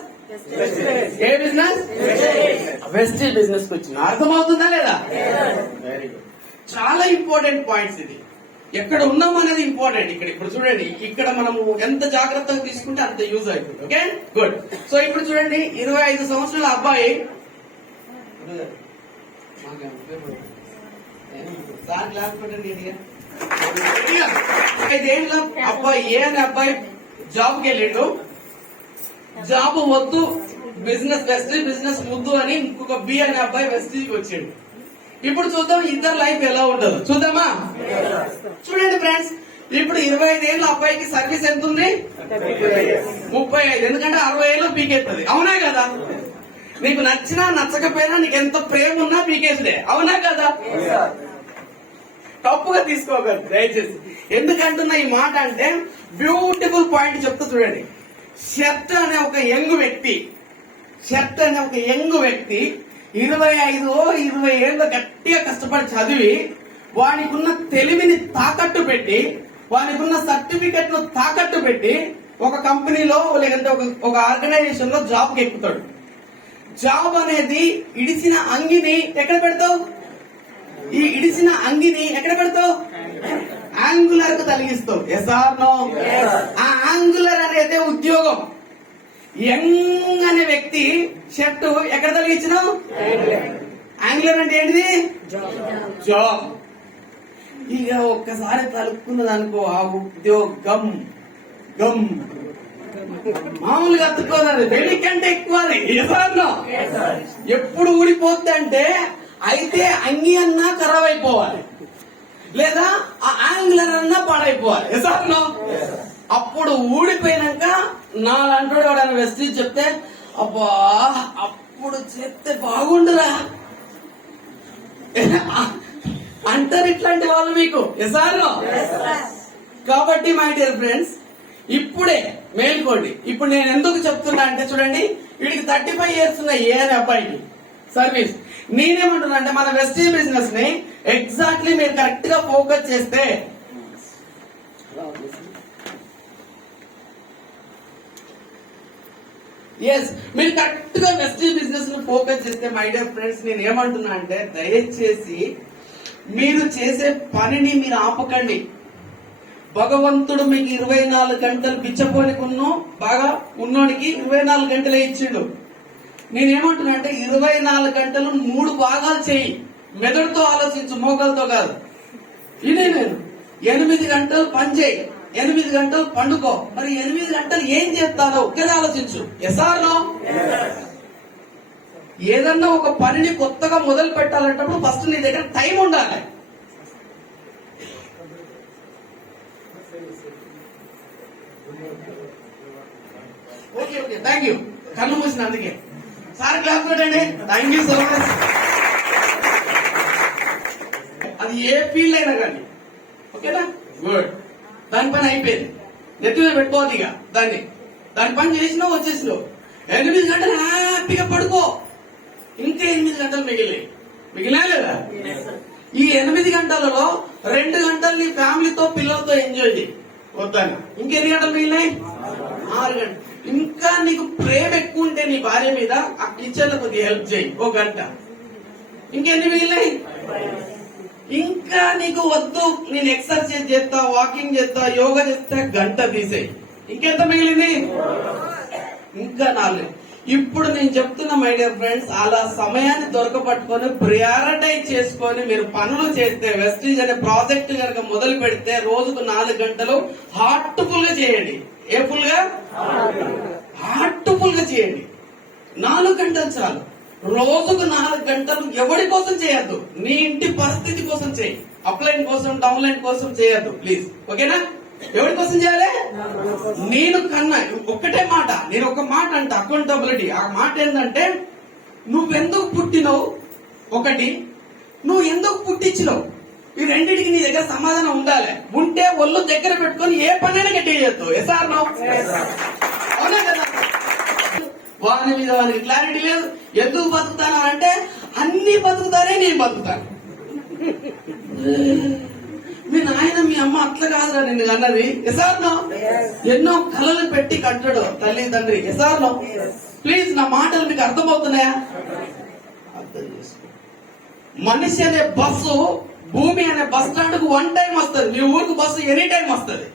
వెస్టీజ్ బిజినెస్ కి వచ్చిండు. అర్థమవుతుందా లేదా? Very good. చాలా ఇంపార్టెంట్ పాయింట్స్ ఇది. ఎక్కడ ఉన్నాం అనేది ఇంపార్టెంట్. ఇప్పుడు చూడండి, ఇక్కడ మనము ఎంత జాగ్రత్తగా తీసుకుంటే అంత యూజ్ అవుతుంది. Okay, good. సో ఇప్పుడు చూడండి, 25 సంవత్సరాల అబ్బాయి, అబ్బాయి ఏ అనే అబ్బాయి జాబ్ కి వెళ్ళిండు. జాబ్ వద్దు, బిజినెస్ వెస్టీజ్, బిజినెస్ ముద్దు అని ఇంకొక బి అనే అబ్బాయి వెస్టీజ్ కి వచ్చిండు. ఇప్పుడు చూద్దాం ఇద్దరు లైఫ్ ఎలా ఉండదు, చూద్దామా? చూడండి ఫ్రెండ్స్, ఇప్పుడు 25 ఏళ్ళ అబ్బాయికి సర్వీస్ ఎంత ఉంది? 35. ఎందుకంటే 60 ఏళ్ళు పీకెత్తది, అవునా కదా? నీకు నచ్చినా నచ్చకపోయినా, నీకు ఎంత ప్రేమ ఉన్నా పీకేసుడే, అవునా కదా? తప్పుగా తీసుకోగలరు దయచేసి. ఎందుకంటున్నా ఈ మాట అంటే బ్యూటిఫుల్ పాయింట్ చెప్తా చూడండి. షర్ట్ అనే ఒక యంగ్ వ్యక్తి 25-20 ఏళ్ళు గట్టిగా కష్టపడి చదివి, వానికున్న తెలివిని తాకట్టు పెట్టి, వానికున్న సర్టిఫికెట్ ను తాకట్టు పెట్టి ఒక కంపెనీలో లేదంటే ఒక ఆర్గనైజేషన్ లో జాబ్ కి ఎక్కుతాడు. జాబ్ అనేది ఇడిసిన అంగిని ఎక్కడ పెడతావు? ఈ ఇడిసిన అంగిని ఎక్కడ పెడతావు? యాంగులర్ కు తొలగిస్తావు. Yes or no? ఆ యాంగులర్ అనేది ఉద్యోగం. యంగ్ అనే వ్యక్తి షర్ట్ ఎక్కడ తొలగించినావు? యాంగులర్ అంటే ఏంటిది? జాబ్. ఇక ఒక్కసారి తలుపుకున్నది అనుకో, ఆ ఉద్యోగం గమ్ మామూలుగా అతుక్కోదు, వెలికంటే ఎక్కువ. ఎప్పుడు ఊడిపోద్ది అంటే, అయితే అంగి అన్నా ఖరాబ్ అయిపోవాలి, లేదా ఆ యాంగులర్ అన్నా పాడైపోవాలి. ఎసార్నో? అప్పుడు ఊడిపోయినాక నాలంటూ ఎవడైనా వెస్టీజ్ చెప్తే, అబ్బా అప్పుడు చెప్తే బాగుండురా అంటారు ఇట్లాంటి వాళ్ళు మీకు. ఎసార్నో? కాబట్టి మై డియర్ ఫ్రెండ్స్, ఇప్పుడే మేల్కోండి. ఇప్పుడు నేను ఎందుకు చెప్తున్నా అంటే చూడండి, వీడికి 35 years ఉన్నాయి ఏ అనే అబ్బాయికి సర్వీస్. నేనేమంటున్నా అంటే మన వెస్టీజ్ బిజినెస్ ని ఎగ్జాక్ట్లీ మీరు కరెక్ట్ గా ఫోకస్ చేస్తే, మీరు కరెక్ట్ గా వెస్టీజ్ బిజినెస్ ను ఫోకస్ చేస్తే మై డియర్ ఫ్రెండ్స్, నేను ఏమంటున్నా అంటే దయచేసి మీరు చేసే పనిని మీరు ఆపకండి. భగవంతుడు మీకు 24 గంటలు బిచ్చపోనికున్న బాగా ఉన్నోడికి 24 గంటలే ఇచ్చిండు. నేనేమంటున్నా అంటే 24 గంటలు 3 భాగాలు చేయి. మెదడుతో ఆలోచించు, మోకాలతో కాదు. ఇదే నేను 8 గంటలు పని చేయి, 8 గంటలు పండుకో. మరి 8 గంటలు ఏం చేస్తారో ఒక్కడే ఆలోచించు. ఎసార్నో ఏదన్నా ఒక పనిని కొత్తగా మొదలు పెట్టాలంటప్పుడు ఫస్ట్ నీ దగ్గర టైం ఉండాలి. Okay okay, thank you. కళ్ళు మూసిన అందుకే సార్ క్లాస్ పెట్టండి. Thank you so much. అది ఏ ఫీల్డ్ అయినా కానీ ఓకేనా, గుడ్. దాని పని అయిపోయింది, నెత్తి మీద పెట్టుకోవాలి. ఇక దాని పని చేసినావు, వచ్చేసినావు. 8 గంటలు హ్యాపీగా పడుకో. ఇంకా 8 గంటలు మిగిలినా లేదా? ఈ 8 గంటలలో 2 గంటలు నీ ఫ్యామిలీతో పిల్లలతో ఎంజాయ్ చేయి. వద్దాను ఇంకెన్ని గంటలు మిగిలినాయి? 6 గంటలు. ఇంకా నీకు ప్రేమ ఎక్కువ ఉంటే నీ భార్య మీద ఆ కిచెన్ లో కొద్దిగా హెల్ప్ చేయి 1 గంట. ఇంకెన్ని మిగిలినాయి? ఇంకా నీకు వద్దు, నేను ఎక్సర్సైజ్ చేస్తా, వాకింగ్ చేస్తా, యోగా చేస్తా, 1 గంట తీసేయి. ఇంకెంత మిగిలింది? ఇంకా 4. ఇప్పుడు నేను చెప్తున్నా మై డియర్ ఫ్రెండ్స్, అలా సమయాన్ని దొరకపట్టుకొని ప్రయారిటైజ్ చేసుకొని మీరు పనులు చేస్తే, వెస్టీజ్ అనే ప్రాజెక్ట్ కనుక మొదలు పెడితే రోజుకు 4 గంటలు హార్ట్ఫుల్ గా చేయండి. ఏ ఫుల్ గా? హార్ట్ఫుల్ గా చేయండి. 4 గంటలు చాలు. రోజుకు 4 గంటలు ఎవరి కోసం చేయొద్దు, నీ ఇంటి పరిస్థితి కోసం చేయి. అప్లైన్ కోసం, డౌన్లైన్ కోసం చేయొద్దు ప్లీజ్. ఓకేనా? ఎవరి కోసం చేయాలి? నేను కన్నా ఒక్కటే మాట, నేను ఒక మాట అంటే అకౌంటబిలిటీ. ఆ మాట ఏంటంటే, నువ్వెందుకు పుట్టినవు ఒకటి, నువ్వు ఎందుకు పుట్టించినావు, ఈ రెండింటికి నీ దగ్గర సమాధానం ఉండాలి. ఉంటే ఒళ్ళు దగ్గర పెట్టుకొని ఏ పనైనా గట్టిగా చేస్తావు. ఎసార్ నో? అవునా కదా? వాని మీద వానికి క్లారిటీ లేదు. ఎందుకు బతుకుతాను అంటే, అన్ని బతుకుతానే నేను బతుకుతాను. మీ నాయన మీ అమ్మ అట్లా కాదురా నిన్ను అన్నది. ఎసార్నో? ఎన్నో కళలు పెట్టి కట్టాడు తల్లి తండ్రి. ఎసార్నో? ప్లీజ్ నా మాటలు మీకు అర్థమవుతున్నాయా? అర్థం చేసుకో. మనిషి అనే బస్సు భూమి అనే బస్ స్టాండ్ కు 1 టైం వస్తుంది, మీ ఊరికి బస్సు ఎనీ టైం వస్తుంది.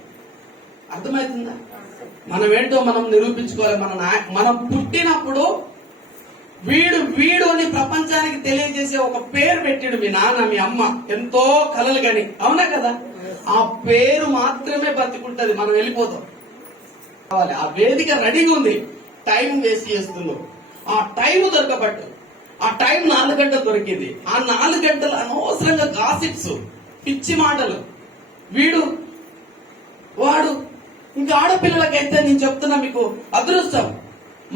అర్థమవుతుందా? మనం ఏంటో మనం నిరూపించుకోవాలి. మనం పుట్టినప్పుడు వీడు అని ప్రపంచానికి తెలియజేసే ఒక పేరు పెట్టాడు మీ నాన్న మీ అమ్మ, ఎంతో కలలు గని. అవునా కదా? ఆ పేరు మాత్రమే బతికుంటది, మనం వెళ్ళిపోతాం. ఆ వేదిక రెడీగా ఉంది, టైం వేస్ట్ చేస్తున్నావు. ఆ టైం దొరకబట్టు. ఆ టైం 4 గంటలు దొరికింది. ఆ 4 గంటలు అనవసరంగా గాసిప్స్, పిచ్చి మాటలు, వాడు. ఇంకా ఆడపిల్లలకైతే నేను చెప్తున్నా, మీకు అదృష్టం,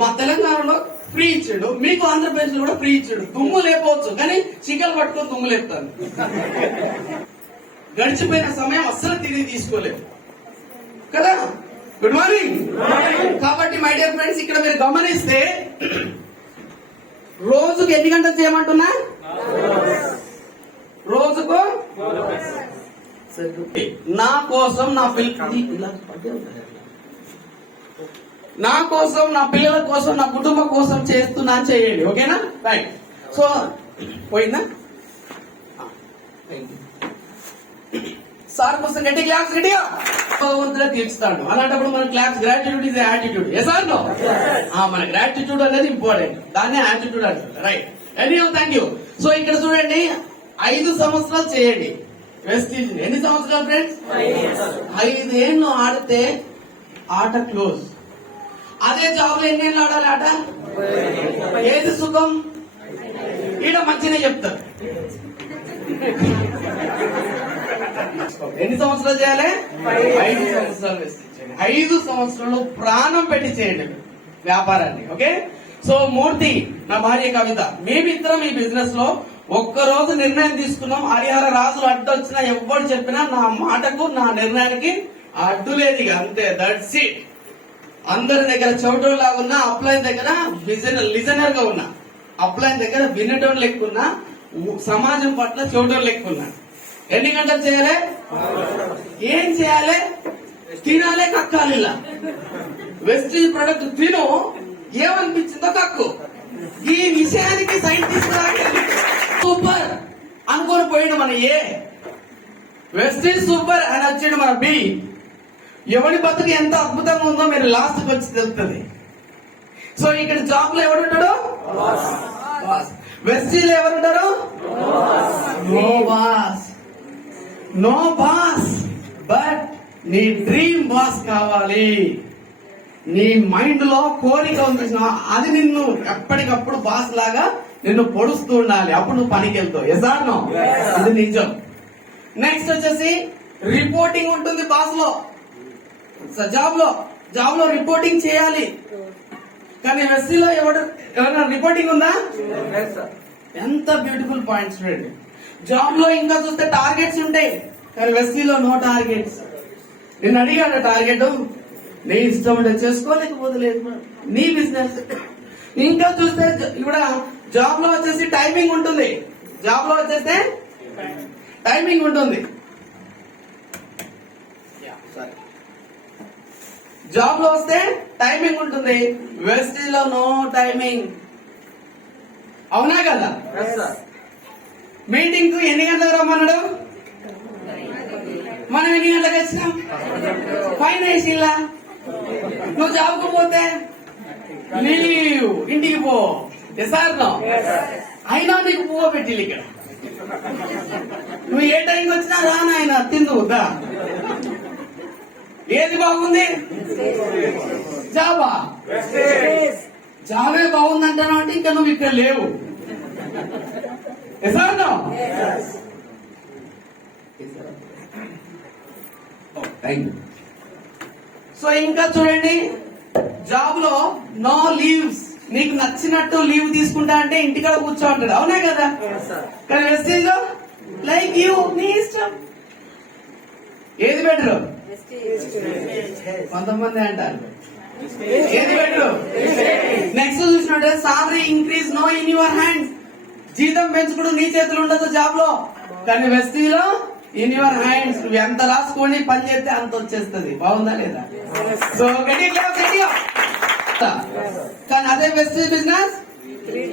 మా తెలంగాణలో ఫ్రీ ఇచ్చాడు, మీకు ఆంధ్రప్రదేశ్ లో కూడా ఫ్రీ ఇచ్చాడు. దుమ్ము లేకపోవచ్చు కానీ చికెన్ పట్టుకొని దుమ్ము లేపుతాను. గడిచిపోయిన సమయం అస్సలు తిరిగి తీసుకోలేదు కదా. Good morning. కాబట్టి మై డియర్ ఫ్రెండ్స్, ఇక్కడ మీరు గమనిస్తే రోజుకు ఎన్ని గంటలు చేయమంటున్నా? రోజుకు నా కోసం, నా పిల్లల కోసం, నా కుటుంబం కోసం చేస్తున్నా చేయండి. ఓకేనా? రైట్. సో పోయిందా? సార్ కోసం గట్టి క్లాప్స్, గట్టిగా. భగవంతుడే తీర్చుతాడు. అలాంటప్పుడు మన claps. Gratitude is attitude. Yes or no? మన గ్రాటిట్యూడ్ అనేది ఇంపార్టెంట్, దాన్నే యాటిట్యూడ్ అంటారు. Right. Anyhow, thank you. So ఇక్కడ చూడండి, 5 సంవత్సరాలు చేయండి వెస్టీజ్. ఎన్ని సంవత్సరాలు ఫ్రెండ్స్? 5 ఏళ్ళు ఆడితే ఆట క్లోజ్. అదే జాబ్ లో ఎన్నేళ్ళు ఆడాలి ఆట? ఏది సుఖం? ఈడ మంచిగా చెప్తారు. ఎన్ని సంవత్సరాలు చేయాలి? 5 సంవత్సరాలు వెస్టీజ్ చేయండి. 5 సంవత్సరాలు ప్రాణం పెట్టి చేయండి వ్యాపారాన్ని. ఓకే? సో మూర్తి, నా భార్య కవిత, మేమిద్దరం ఈ బిజినెస్ లో ఒక్కరోజు నిర్ణయం తీసుకున్నాం. హరిహర రాజులు అడ్డొచ్చినా, ఎవ్వరు చెప్పినా నా మాటకు, నా నిర్ణయానికి అడ్డు లేదు ఇక అంతే, దట్స్ ఇట్. అందరి దగ్గర చౌటోడు లాగా ఉన్నా, అప్లైన్ దగ్గర లిజనర్ గా ఉన్నా, అప్లైన్ దగ్గర వినటోడు లెక్కున్నా, సమాజం పట్ల చౌటోడు లెక్కున్నా. ఎన్ని గంటలు చేయాలి? ఏం చేయాలి? తినాలే, కక్కాలి. ఇలా వెస్టీజ్ ప్రొడక్ట్ తిను, ఏమనిపించిందో కక్కు. ఈ విషయానికి సైంటిస్ట్ సూపర్ అనుకోని పోయాడు మన ఏ, వెస్టీజ్ సూపర్ అని వచ్చాడు మన బి. ఎవరి బతుకు ఎంత అద్భుతంగా ఉందో మీరు లాస్ట్ వచ్చి తెలుస్తుంది. సో ఇక్కడ జాబ్ లో ఎవరుంటాడు? వెస్టీజ్ ఎవరుంటారు? No boss, no boss. But నీ డ్రీమ్ బాస్ కావాలి. నీ మైండ్ లో కోరిక ఉంది, అది నిన్ను ఎప్పటికప్పుడు బాస్ లాగా నిన్ను పొడుస్తూ ఉండాలి. అప్పుడు నువ్వు పనికి వెళ్తావు. ఎసార్ నో? ఇది నిజం. నెక్స్ట్ వచ్చేసి రిపోర్టింగ్ ఉంటుంది బాస్ లో. జాబ్ లో రిపోర్టింగ్ చేయాలి. కానీ వెస్సీలో ఎవరైనా రిపోర్టింగ్ ఉందా? ఎంత బ్యూటిఫుల్ పాయింట్ చూడండి. జాబ్ లో ఇంకా చూస్తే టార్గెట్స్ ఉంటాయి, కానీ వెస్సీలో నో టార్గెట్స్. నిన్ను అడిగాడు టార్గెట్, నీ ఇష్టం ఉంటే చేసుకోలేకపోతే లేదు, నీ బిజినెస్. ఇంకా చూస్తే ఇక్కడ జాబ్ లో వచ్చేసి టైమింగ్ ఉంటుంది. జాబ్ లో వచ్చేస్తే టైమింగ్ ఉంటుంది. జాబ్ లో వస్తే టైమింగ్ ఉంటుంది. వెస్టీజ్ లో నో టైమింగ్. అవునా కదా? మీటింగ్ కు ఎన్ని గంటలకు రమ్మన్నాడు? మనం ఎన్ని గంటలకు వచ్చినాం? ఫైన్ వేసిల్లా. నువ్వు జాబ్కు పోతే లీవ్, ఇంటికి పో. ఎసార్ నో? అయినా నీకు పువ్వు పెట్టి ఇక్కడ. నువ్వు ఏ టైంకి వచ్చినా రాను, ఆయన తిందుదా. ఏది బాగుంది? జాబా? జాబే బాగుందంటాను అంటే ఇంకా నువ్వు ఇక్కడ లేవు. ఎసార్ నో? Thank you. సో ఇంకా చూడండి, జాబ్ లో నో లీవ్స్. నీకు నచ్చినట్టు లీవ్ తీసుకుంటా అంటే ఇంటికాడ కూర్చో అంటాడు. అవునా కదా? కానీ వెస్టీజ్ లో లైక్ యూ, నీ ఇష్టం. ఏది బెటర్? కొంతమంది అంటారు ఏది బెటర్. నెక్స్ట్ చూసినట్టే salary increase no in your hand. జీతం పెంచుకోవడం నీ చేతులు ఉండదు జాబ్ లో, కానీ వెస్టీజ్ లో ఇన్ యువర్ హ్యాండ్స్. నువ్వు ఎంత రాసుకొని పని చేస్తే అంత వచ్చేస్తుంది. బాగుందా లేదా? సో గట్టిగా. కానీ అదే వెస్టీజ్ బిజినెస్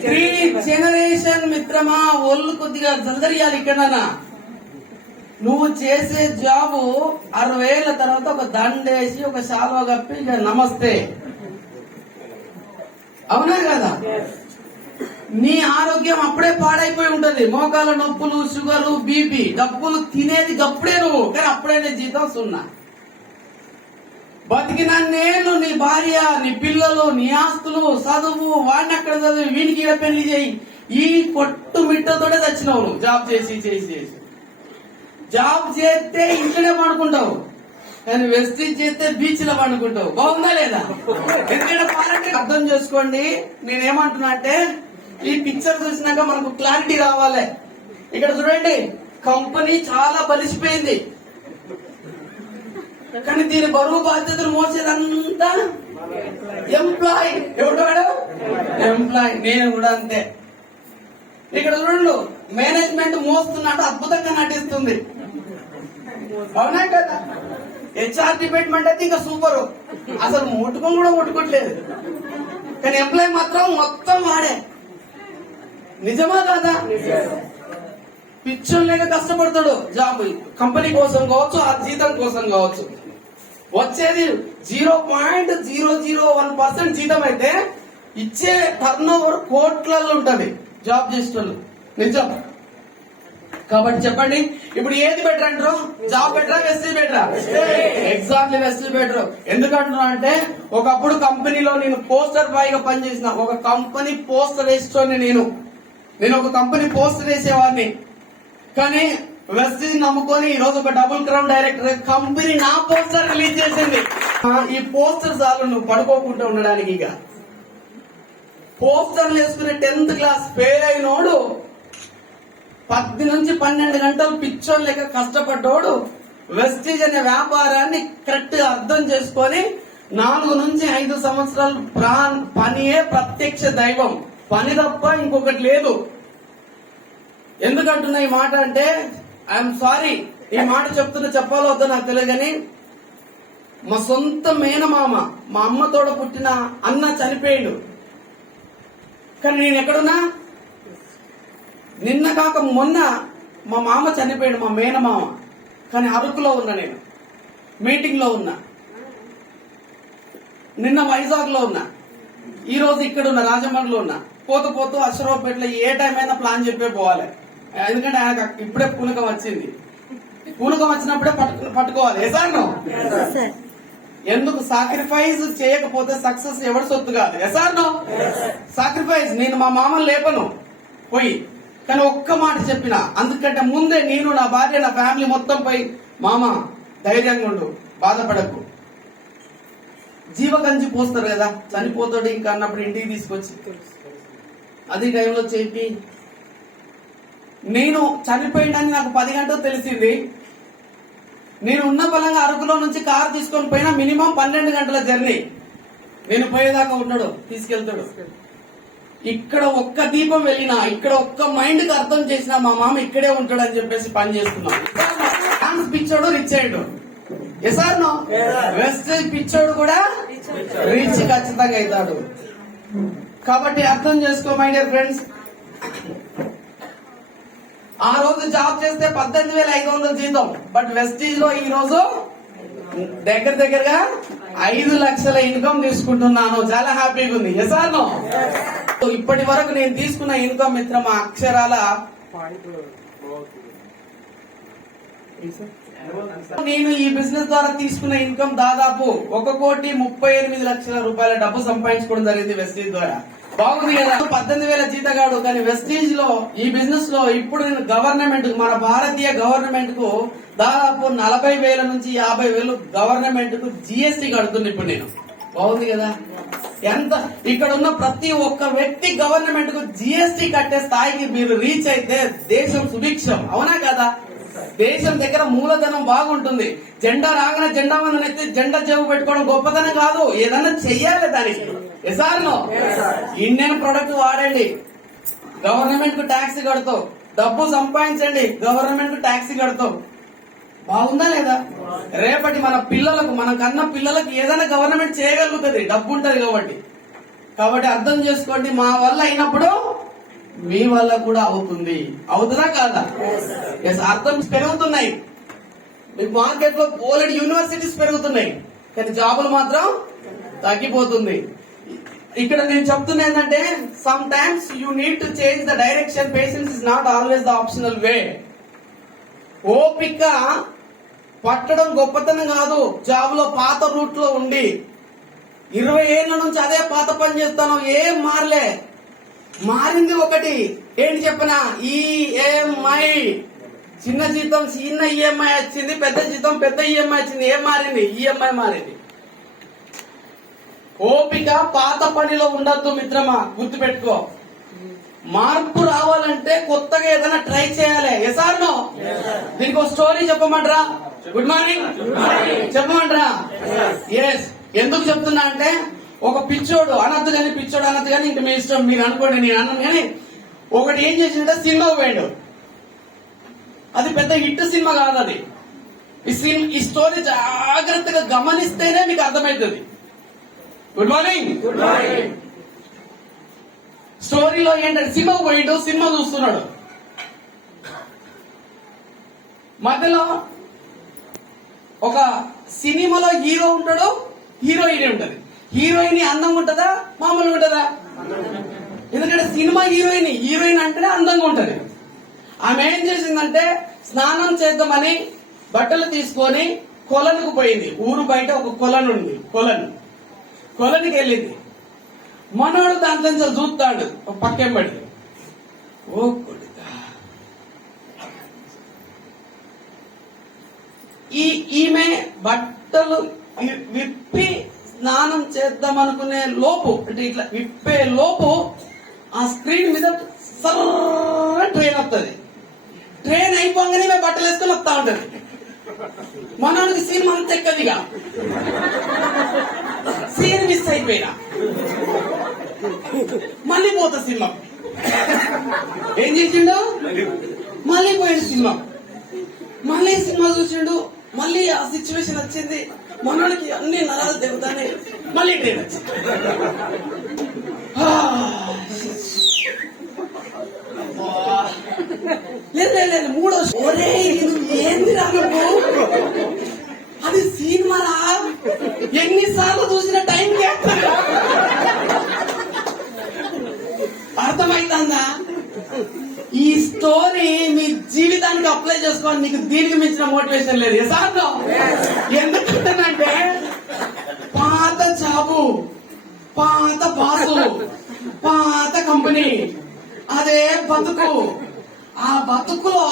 3 జనరేషన్ మిత్రమా, ఒళ్ళు కొద్దిగా జల్దరియాలి. ఇక్కడ నువ్వు చేసే జాబు 60 ఏళ్ల తర్వాత ఒక దండేసి ఒక శాలువా కప్పి ఇక నమస్తే. అవునా కదా? నీ ఆరోగ్యం అప్పుడే పాడైపోయి ఉంటది. మోకాల నొప్పులు, షుగర్, బీపీ, డబ్బులు తినేది గప్పుడే నువ్వు, కానీ అప్పుడే నీ జీతం 0. బతికిన నేను నీ భార్య, నీ పిల్లలు, నీ ఆస్తులు, చదువు, వాడిని అక్కడ చదువు, వీనికి ఈడ పెళ్లి చేయి, ఈ కొట్టు మిట్టతోనే తెచ్చినావు నువ్వు. జాబ్ చేసి చేసి చేసి జాబ్ చేస్తే ఇంట్లోనే పండుకుంటావు, కానీ వెస్టీజ్ చేస్తే బీచ్ లో పండుకుంటావు. బాగుందా లేదా? ఎందుకంటే పాలంటే అర్థం చేసుకోండి. నేనేమంటున్నా అంటే, ఈ పిక్చర్ చూసినాక మనకు క్లారిటీ రావాలి. ఇక్కడ చూడండి, కంపెనీ చాలా బలిసిపోయింది, కానీ దీని బరువు బాధ్యతలు మోసేదంతా ఎంప్లాయ్. ఎవడు వాడు? ఎంప్లాయ్. నేను కూడా అంతే. ఇక్కడ చూడండు, మేనేజ్మెంట్ మోస్తున్నట్టు అద్భుతంగా నటిస్తుంది. అవునా కదా? హెచ్ఆర్ డిపార్ట్మెంట్ అయితే ఇంకా సూపర్, అసలు ముట్టుకొని కూడా ముట్టుకోవట్లేదు, కానీ ఎంప్లాయ్ మాత్రం మొత్తం వాడే. నిజమా కాదా? పిచ్చోళ్ళ కష్టపడతాడు జాబ్, కంపెనీ కోసం కావచ్చు, ఆ జీతం కోసం కావచ్చు. వచ్చేది 0.001% జీతం అయితే ఇచ్చే టర్న్ ఓవర్ కోట్లలో ఉంటది జాబ్ చేసేటోళ్ళు. నిజం. కాబట్టి చెప్పండి, ఇప్పుడు ఏది బెటర్ అంటారు? జాబ్ బెటరా, వెస్టీజ్ బెటరా? Exactly Vestige better. ఎందుకంటున్నా అంటే, ఒకప్పుడు కంపెనీలో నేను పోస్టర్ బాయ్ గా పనిచేసిన, ఒక కంపెనీ పోస్టర్ వేసేటోని నేను ఒక కంపెనీ పోస్టర్ వేసేవాడిని. కానీ వెస్టీజ్ నమ్ముకొని ఈ రోజు ఒక డబుల్ క్రౌన్ డైరెక్టర్ కంపెనీ నా పోస్టర్ రిలీజ్ చేసింది. ఈ పోస్టర్ చాలు నువ్వు పడుకోకుండా ఉండడానికి. ఇక పోస్టర్లు వేసుకునే 10th క్లాస్ ఫెయిల్ అయినోడు, 10 నుంచి 12 గంటలు పిచ్చోడు లెక్క కష్టపడ్డోడు వెస్టీజ్ అనే వ్యాపారాన్ని కరెక్ట్ గా అర్థం చేసుకొని 4 నుంచి 5 సంవత్సరాలు పనియే ప్రత్యక్ష దైవం, పని తప్ప ఇంకొకటి లేదు. ఎందుకంటున్నా ఈ మాట అంటే ఐఎమ్ సారీ, ఈ మాట చెప్పాలో వద్దో నాకు తెలియదు కానీ మా సొంత మేనమామ, మా అమ్మ తోడ పుట్టిన అన్న చనిపోయాడు. కానీ నేను ఎక్కడున్నా, నిన్న కాక మొన్న మా మామ చనిపోయాడు, మా మేనమామ. కానీ అరకులో ఉన్నా, నేను మీటింగ్ లో ఉన్నా, నిన్న వైజాగ్ లో ఉన్నా, ఈ రోజు ఇక్కడ ఉన్నా, రాజమండ్రిలో ఉన్నా. పోతూ అశ్వరావుపేటలో ఏ టైం అయినా ప్లాన్ చెప్పే పోవాలి. ఎందుకంటే ఆయన ఇప్పుడే పూనకం వచ్చింది. పూనకం వచ్చినప్పుడే పట్టుకోవాలి. ఎసాను ఎందుకు సాక్రిఫైస్ చేయకపోతే సక్సెస్ ఎవరి సొత్తు కాదు. ఎసాను సాక్రిఫైస్. నేను మా మామను లేపను పోయి, కానీ ఒక్క మాట చెప్పిన, అందుకంటే ముందే నేను, నా భార్య, నా ఫ్యామిలీ మొత్తం పోయి, మామ ధైర్యంగా ఉండు, బాధపడకు. జీవగంజి పోస్తారు కదా, చనిపోతాడు ఇంకా అన్నప్పుడు ఇంటికి తీసుకొచ్చి అది టైంలో చెప్పి, నేను చనిపోయిందని నాకు 10 గంటలు తెలిసింది. నేను ఉన్న బలంగా అరకులో నుంచి కారు తీసుకొని పోయినా మినిమం 12 గంటల జర్నీ. నేను పోయేదాకా ఉన్నాడు, తీసుకెళ్తాడు. ఇక్కడ ఒక్క దీపం వెళ్ళినా, ఇక్కడ ఒక్క మైండ్ కి అర్థం చేసినా మా మామ ఇక్కడే ఉంటాడు అని చెప్పేసి పని చేస్తున్నాం. డాన్స్ పిచ్చోడు రిచ్ అయ్యాడు. ఎసార్ నో వెస్టేజ్ పిచ్చోడు కూడా రిచ్ ఖచ్చితంగా అవుతాడు. కాబట్టి అర్థం చేసుకో మై డియర్ ఫ్రెండ్స్. ఆ రోజు జాబ్ చేస్తే 18,500 జీతం, బట్ వెస్టీజ్ లో ఈ రోజు దగ్గరగా 5 లక్షల ఇన్కమ్ తీసుకుంటున్నాను. చాలా హ్యాపీగా ఉంది. ఎసార్ నో ఇప్పటి వరకు నేను తీసుకున్న ఇన్కమ్ మిత్రమా అక్షరాల నేను ఈ బిజినెస్ ద్వారా తీసుకున్న ఇన్కమ్ దాదాపు 1,38,00,000 రూపాయల డబ్బు సంపాదించుకోవడం జరిగింది వెస్టీజ్ ద్వారా. బాగుంది కదా. 18,000 జీతగాడు, కానీ వెస్టీజ్ లో ఈ బిజినెస్ లో ఇప్పుడు నేను గవర్నమెంట్, మన భారతీయ గవర్నమెంట్ కు దాదాపు 40,000 నుంచి 50,000 గవర్నమెంట్ కు జిఎస్టీ కడుతుంది ఇప్పుడు నేను. బాగుంది కదా. ఎంత ఇక్కడ ఉన్న ప్రతి ఒక్క వ్యక్తి గవర్నమెంట్ కు జిఎస్టీ కట్టే స్థాయికి మీరు రీచ్ అయితే దేశం సుభిక్షం. అవునా కదా. దేశం దగ్గర మూలధనం బాగుంటుంది. జెండా రాగానే జెండా మీద ఎత్తి జెండా చెవు పెట్టుకోవడం గొప్పతనం కాదు, ఏదన్నా చెయ్యాలి దానికి. ఎసార్నో ఇండియన్ ప్రొడక్ట్ వాడండి, గవర్నమెంట్ కు ట్యాక్స్ కడతావు. డబ్బు సంపాదించండి, గవర్నమెంట్ కు ట్యాక్స్ కడతావు. బాగుందా లేదా. రేపటి మన పిల్లలకు, మన కన్న పిల్లలకు ఏదైనా గవర్నమెంట్ చేయగలుగుతుంది, డబ్బు ఉంటది కాబట్టి అర్థం చేసుకోండి. మా వల్ల అయినప్పుడు మీ వల్ల కూడా అవుతుంది. అవుతుందా కాదా. అర్థం పెరుగుతున్నాయి. మీకు మార్కెట్ లో బోలెడ్ యూనివర్సిటీస్ పెరుగుతున్నాయి, కానీ జాబులు మాత్రం తగ్గిపోతుంది. ఇక్కడ నేను చెప్తున్నా ఏంటంటే, sometimes you need to change the direction. Patience is not always the optional way. ఓపిక పట్టడం గొప్పతనం కాదు. జాబ్ లో పాత రూట్ లో ఉండి 20 ఏళ్ల నుంచి అదే పాత పని చేస్తాను, ఏం మారలే. మారింది ఒకటి, ఏంటి చెప్పనా, ఈఎంఐ. చిన్న జీతం చిన్న ఈఎంఐ వచ్చింది, పెద్ద జీతం పెద్ద ఈఎంఐ వచ్చింది. ఏం మారింది? ఈఎంఐ మారింది. ఓపిక పాత పనిలో ఉండద్దు మిత్రమా, గుర్తుపెట్టుకో. మార్పు రావాలంటే కొత్తగా ఏదైనా ట్రై చేయాలి. ఎసార్నో దీనికి ఒక స్టోరీ చెప్పమంటారా? గుడ్ మార్నింగ్ చెప్పమంటారా? ఎస్. ఎందుకు చెప్తున్నా అంటే, ఒక పిచ్చోడు అనద్దు కానీ, పిచ్చోడు అనద్దు కానీ, ఇంక మీ ఇష్టం, మీరు అనుకోండి, నేను అన్నాను. కానీ ఒకటి ఏం చేసిందంటే సినిమా పోయాడు. అది పెద్ద హిట్ సినిమా కాదు అది. ఈ స్టోరీ జాగ్రత్తగా గమనిస్తేనే మీకు అర్థమవుతుంది. Good morning. స్టోరీలో ఏంటంటే, సినిమా పోయిండు, సినిమా చూస్తున్నాడు. మధ్యలో ఒక సినిమాలో హీరో ఉంటాడు, హీరోయిన్ ఉంటది. హీరోయిన్ అందంగా ఉంటుందా, మామూలుగా ఉంటుందా? ఎందుకంటే సినిమా హీరోయిన్, హీరోయిన్ అంటేనే అందంగా ఉంటది. ఆమె ఏం చేసిందంటే, స్నానం చేద్దామని బట్టలు తీసుకొని కొలనుకు పోయింది. ఊరు బయట ఒక కొలను ఉంది, కొలనికి వెళ్ళింది. మనోడు దాంట్లో చూస్తాడు పక్కెంబడి. ఓ కొడుకా, ఈమె బట్టలు విప్పి స్నానం చేద్దాం అనుకునే లోపు, అంటే ఇట్లా విప్పే లోపు ఆ స్క్రీన్ మీద సర్ర ట్రైన్ వస్తుంది. ట్రైన్ అయిపోగానే మేము బట్టలు వేసుకొని వస్తా ఉంటది. మనోడికి సినిమా అంత ఎక్కదిగా సీన్ మిస్ అయిపోయినా మళ్ళీ పోతా సినిమా. ఏం చేసిండు? మళ్ళీ పోయిన సినిమా. మళ్ళీ సినిమా చూసిండు. మళ్ళీ ఆ సిచ్యువేషన్ వచ్చింది. మనోడికి అన్ని నరాలు తెగుతానే మళ్ళీ ట్రైన్ వచ్చింది. లేదు మూడో ఒరే ఏంది రాను అది సినిమారా ఎన్నిసార్లు చూసిన టైం అర్థమైందా? ఈ స్టోరీ మీ జీవితానికి అప్లై చేసుకోవాలి. నీకు దీనికి మించిన మోటివేషన్ లేదు. ఎసార్లో ఎందుకంటే పాత జాబు, పాత బాసు, పాత కంపెనీ, అదే బతుకు. ఆ బతుకులో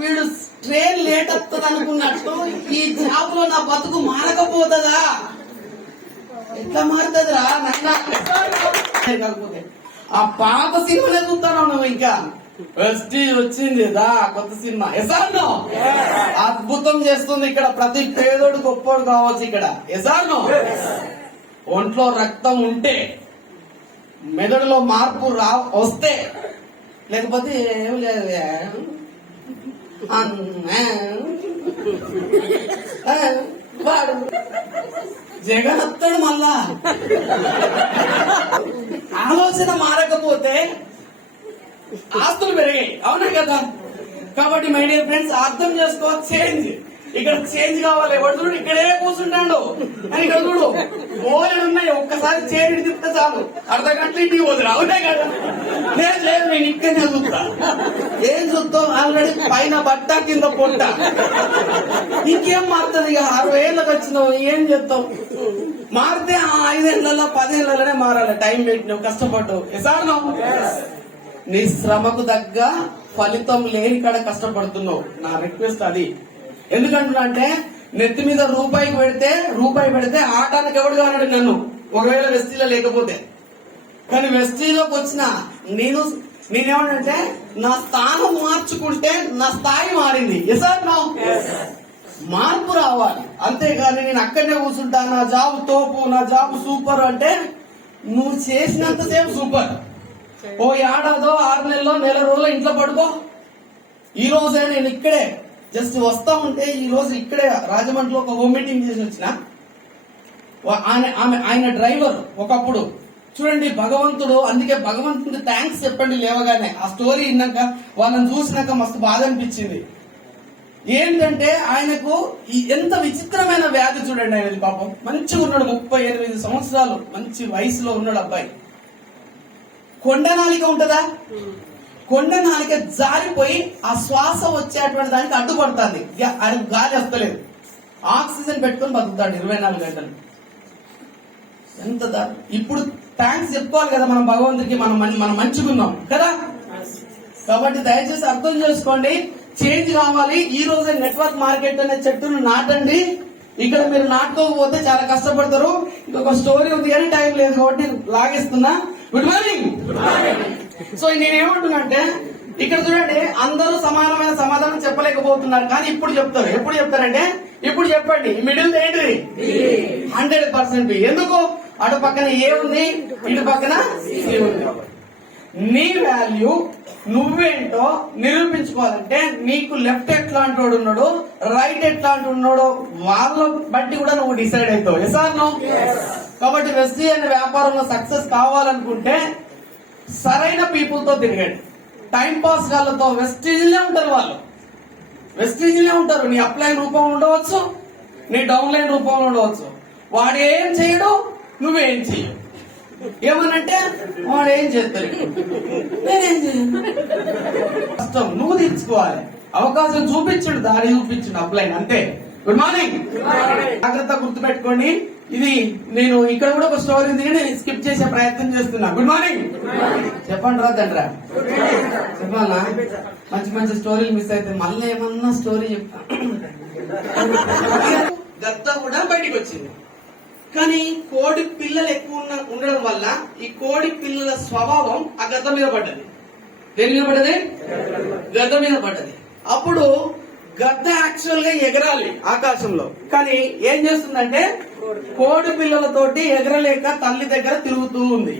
వీడు ట్రైన్ లేట్ అవుతుంది అనుకున్నట్టు ఈ జాబ్ లో నా బతుకు మారకపోతుందా? ఎట్లా మారుతుందిరా కాకపోతే ఆ పాత సినిమానే చూస్తాను నువ్వు. ఇంకా ప్రెస్టీజ్ వచ్చింది దా కొత్త సినిమా. ఎసార్నో అద్భుతం చేస్తుంది ఇక్కడ. ప్రతి పేదోడు గొప్పోడు కావచ్చు ఇక్కడ. ఎసార్నో ఒంట్లో రక్తం ఉంటే, మెదడులో మార్పు వస్తే, లేకపోతే ఏం లేదు వాడు జగన్ వస్తాడు. మళ్ళా ఆలోచన మారకపోతే ఆస్తులు పెరిగాయి. అవునా కదా? కాబట్టి మై డియర్ ఫ్రెండ్స్ అర్థం చేసుకో. చేంజ్ ఇక్కడ చేంజ్ కావాలి. ఎవరు చూడు ఇక్కడే కూర్చుంటాడు అని ఇక్కడ చూడు ఓళ్ళు ఉన్నాయి. ఒక్కసారి చేంజ్ తిప్పితే చాలు అర్ధ గంటలు ఇంటికి పోతున్నా. అవునే కదా? లేదు నేను ఇక్కడనే చూస్తా. ఏం చూస్తాం? ఆల్రెడీ పైన బట్ట కింద పొట్ట. ఇంకేం మారుతుంది? ఇక 60 ఏళ్ళకి వచ్చినావు ఏం చేస్తావు? మారితే 5 ఏళ్లలో 10 ఏళ్లలోనే మారాలి. టైం పెట్టినావు, కష్టపడ్డావు. ఎసార్ నీ శ్రమకు తగ్గ ఫలితం లేని కాడ కష్టపడుతున్నావు. నా రిక్వెస్ట్ అది. ఎందుకంటున్నా అంటే నెత్తి మీద రూపాయి పెడితే ఆటానికి ఎవడు కానాడు నన్ను, ఒకవేళ వెస్టీలో లేకపోతే. కానీ వెస్టీలోకి వచ్చిన నేనేమంటే నా స్థానం మార్చుకుంటే నా స్థాయి మారింది. ఎసార్ మార్పు రావాలి. అంతేగాని నేను అక్కడనే కూర్చుంటా, నా జాబ్ తోపు, నా జాబ్ సూపర్ అంటే నువ్వు చేసినంతసేపు సూపర్. ఓ ఏడాదో 6 నెలలో నెల రోజులు ఇంట్లో పడుకో. ఈ రోజే నేను ఇక్కడే జస్ట్ వస్తా ఉంటే, ఈ రోజు ఇక్కడే రాజమండ్రిలో ఒక హోమ్ మీటింగ్ చేసి వచ్చిన. ఆయన డ్రైవర్ ఒకప్పుడు చూడండి భగవంతుడు. అందుకే భగవంతుడికి థ్యాంక్స్ చెప్పండి లేవగానే. ఆ స్టోరీ విన్నాక వాళ్ళని చూసినాక మస్తు బాధ అనిపించింది. ఏంటంటే ఆయనకు ఎంత విచిత్రమైన వ్యాధి చూడండి. ఆయనది పాపం మంచిగా ఉన్నాడు, 38 సంవత్సరాలు మంచి వయసులో ఉన్నాడు అబ్బాయి. కొండ నాలిక ఉంటదా? కొండ నాలిక జారిపోయి ఆ శ్వాస వచ్చేటువంటి దానికి అడ్డుపడుతుంది. గాలి వస్తలేదు. ఆక్సిజన్ పెట్టుకుని బతుకుతాడు 24 గంటలు. ఎంత ఇప్పుడు థ్యాంక్స్ చెప్పుకోవాలి కదా మనం భగవంతుడికి. మనం మంచుకున్నాం కదా. కాబట్టి దయచేసి అర్థం చేసుకోండి. చేంజ్ కావాలి. ఈ రోజే నెట్వర్క్ మార్కెట్ అనే చెట్టును నాటండి. ఇక్కడ మీరు నాటుకోకపోతే చాలా కష్టపడతారు. ఇంకొక స్టోరీ ఉంది కానీ టైం లేదు కాబట్టి లాగేస్తున్నా. Good morning. సో నేనేమంటున్నా అంటే ఇక్కడ చూడండి అందరూ సమానమైన సమాధానం చెప్పలేకపోతున్నారు కానీ ఇప్పుడు చెప్తారు. ఎప్పుడు చెప్తారంటే ఇప్పుడు చెప్పండి. మిడిల్ ఏంటిది? 100% ఎందుకు? అటు పక్కన ఏ ఉంది, ఇటు పక్కన సి ఉంది. నీ వాల్యూ నువ్వేంటో నిరూపించుకోవాలంటే నీకు లెఫ్ట్ ఎట్లాంటి వాడు ఉన్నాడు, రైట్ ఎట్లాంటి ఉన్నాడో వాళ్ళ బట్టి కూడా నువ్వు డిసైడ్ అవుతావు. ఎసార్ నో? కాబట్టి వెస్టీ అనే వ్యాపారంలో సక్సెస్ కావాలనుకుంటే సరైన పీపుల్ తో తిరగండి. టైం పాస్ గాళ్ళతో వెస్టీజ్లే ఉంటారు. వాళ్ళు వెస్టీజ్లే ఉంటారు. నీ అప్లైన్ రూపంలో ఉండవచ్చు, నీ డౌన్ లైన్ రూపంలో ఉండవచ్చు. వాడు ఏం చేయడు, నువ్వేం చెయ్యవు. ఏమనంటే వాడు ఏం చేస్తాడు, నేనేం చేయను. కష్టం నువ్వు తీర్చుకోవాలి. అవకాశం చూపించండు, దారి చూపించండు అప్లైన్ అంతే. Good morning. జాగ్రత్త గుర్తుపెట్టుకోండి. ఇది నేను ఇక్కడ కూడా ఒక స్టోరీ ఉంది నేను స్కిప్ చేసే ప్రయత్నం చేస్తున్నా. గుడ్ మార్నింగ్ చెప్పండి రా తండ్రా. చెప్పాలా? మంచి మంచి స్టోరీలు మిస్ అయితే మళ్ళీ ఏమన్నా స్టోరీ చెప్తా. గద్ద కూడా బయటికి వచ్చింది. కానీ కోడి పిల్లలు ఎక్కువ ఉండడం వల్ల ఈ కోడి పిల్లల స్వభావం ఆ గద్ద మీద పడ్డది. దేని మీద పడ్డది? గద్ద మీద పడ్డది. అప్పుడు గద్ద యాక్చువల్ గా ఎగరాలి ఆకాశంలో, కానీ ఏం చేస్తుందంటే కోడి పిల్లలతోటి ఎగరలేక తల్లి దగ్గర తిరుగుతూ ఉంది.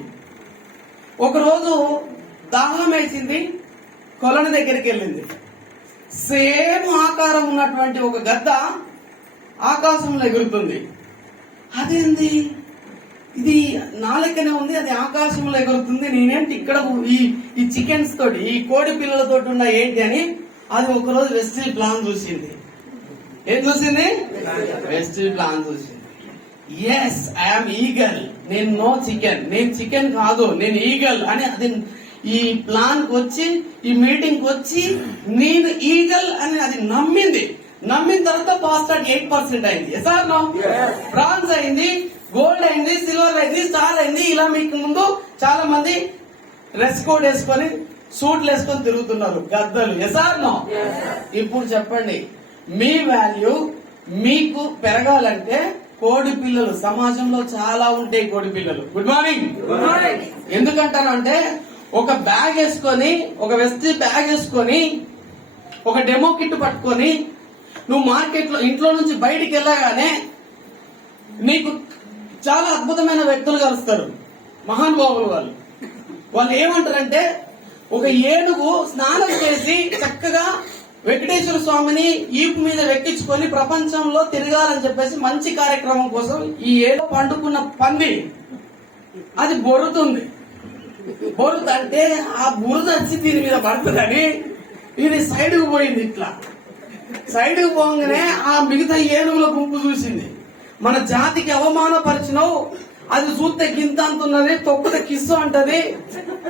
ఒకరోజు దాహం వేసింది, కొలను దగ్గరికి వెళ్ళింది. సేమ్ ఆకారం ఉన్నటువంటి ఒక గద్ద ఆకాశంలో ఎగురుతుంది. అదేంది, ఇది నా లెక్కనే ఉంది, అది ఆకాశంలో ఎగురుతుంది, నేనేంటి ఇక్కడ ఈ చికెన్స్ తోటి, ఈ కోడి పిల్లలతోటి ఉన్న ఏంటి అని అది ఒకరోజు వెస్టిల్ ప్లాన్ చూసింది. ఏం చూసింది? వెస్టిల్ ప్లాన్ చూసింది. ఎస్ ఐఎమ్ ఈగల్, నేను నో చికెన్, నేను చికెన్ కాదు, నేను ఈగల్ అని అది ఈ ప్లాన్ కి వచ్చి, ఈ మీటింగ్ కి వచ్చి నేను ఈగల్ అని అది నమ్మింది. నమ్మిన తర్వాత పాస్ 8% అయింది. Yes or no? బ్రాంజ్ అయింది, గోల్డ్ అయింది, సిల్వర్ అయింది, స్టార్ అయింది. ఇలా మీకు ముందు చాలా మంది డ్రెస్ కోడ్ వేసుకొని సూట్లు వేసుకొని తిరుగుతున్నారు గద్దలు. SR no? ఇప్పుడు చెప్పండి, మీ వాల్యూ మీకు పెరగాలంటే కోడి పిల్లలు సమాజంలో చాలా ఉంటాయి. కోడి పిల్లలు గుడ్ మార్నింగ్. ఎందుకంటానంటే ఒక బ్యాగ్ వేసుకొని, ఒక వెస్టి బ్యాగ్ వేసుకొని, ఒక డెమో కిట్ పట్టుకొని నువ్వు మార్కెట్ లో ఇంట్లో నుంచి బయటికి వెళ్ళగానే నీకు చాలా అద్భుతమైన వ్యక్తులు కలుస్తారు, మహానుభావులు. వాళ్ళు ఏమంటారంటే, ఒక ఏనుగు స్నానం చేసి చక్కగా వెంకటేశ్వర స్వామిని ఈపు మీద వెక్కించుకొని ప్రపంచంలో తిరగాలని చెప్పేసి మంచి కార్యక్రమం కోసం ఈ ఏదో పండుకున్న పంది అది బొరుతుంది. బొరుతంటే ఆ బురద వచ్చి దీని మీద పడుతుందని ఇది సైడ్ కు పోయింది. ఇట్లా సైడ్ కు పోగానే ఆ మిగతా ఏనుగుల గుంపు చూసింది. మన జాతికి అవమానపరిచినావు, అది చూస్తే గింత అంటున్నది, తొక్కితే కిస్సు అంటది,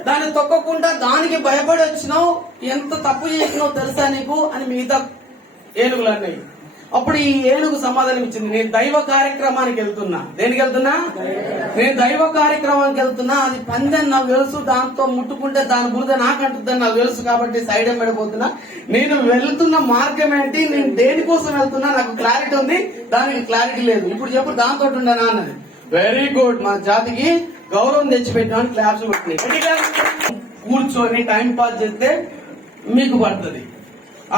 దాన్ని తొక్కకుండా దానికి భయపడి వచ్చినావు, ఎంత తప్పు చేసినావు తెలుసా నీకు అని మిగతా ఏనుగులు అన్నాయి. అప్పుడు ఈ ఏనుగు సమాధానం ఇచ్చింది, నేను దైవ కార్యక్రమానికి వెళ్తున్నా. దేనికి వెళ్తున్నా? నేను దైవ కార్యక్రమానికి వెళ్తున్నా, అది పందెని నాకు తెలుసు, దాంతో ముట్టుకుంటే దాని బురద నాకు అంటుందని నాకు తెలుసు, కాబట్టి సైడ్ పడిపోతున్నా. నేను వెళ్తున్న మార్గం ఏంటి, నేను దేనికోసం వెళ్తున్నా, నాకు క్లారిటీ ఉంది, దానికి క్లారిటీ లేదు. ఇప్పుడు చెప్పు దాంతో ఉండనా అన్నది. వెరీ గుడ్, మన జాతికి గౌరవం తెచ్చిపెట్టిన క్లాప్స్ పెట్టినాయి. కూర్చొని టైం పాస్ చేస్తే మీకు పడుతుంది.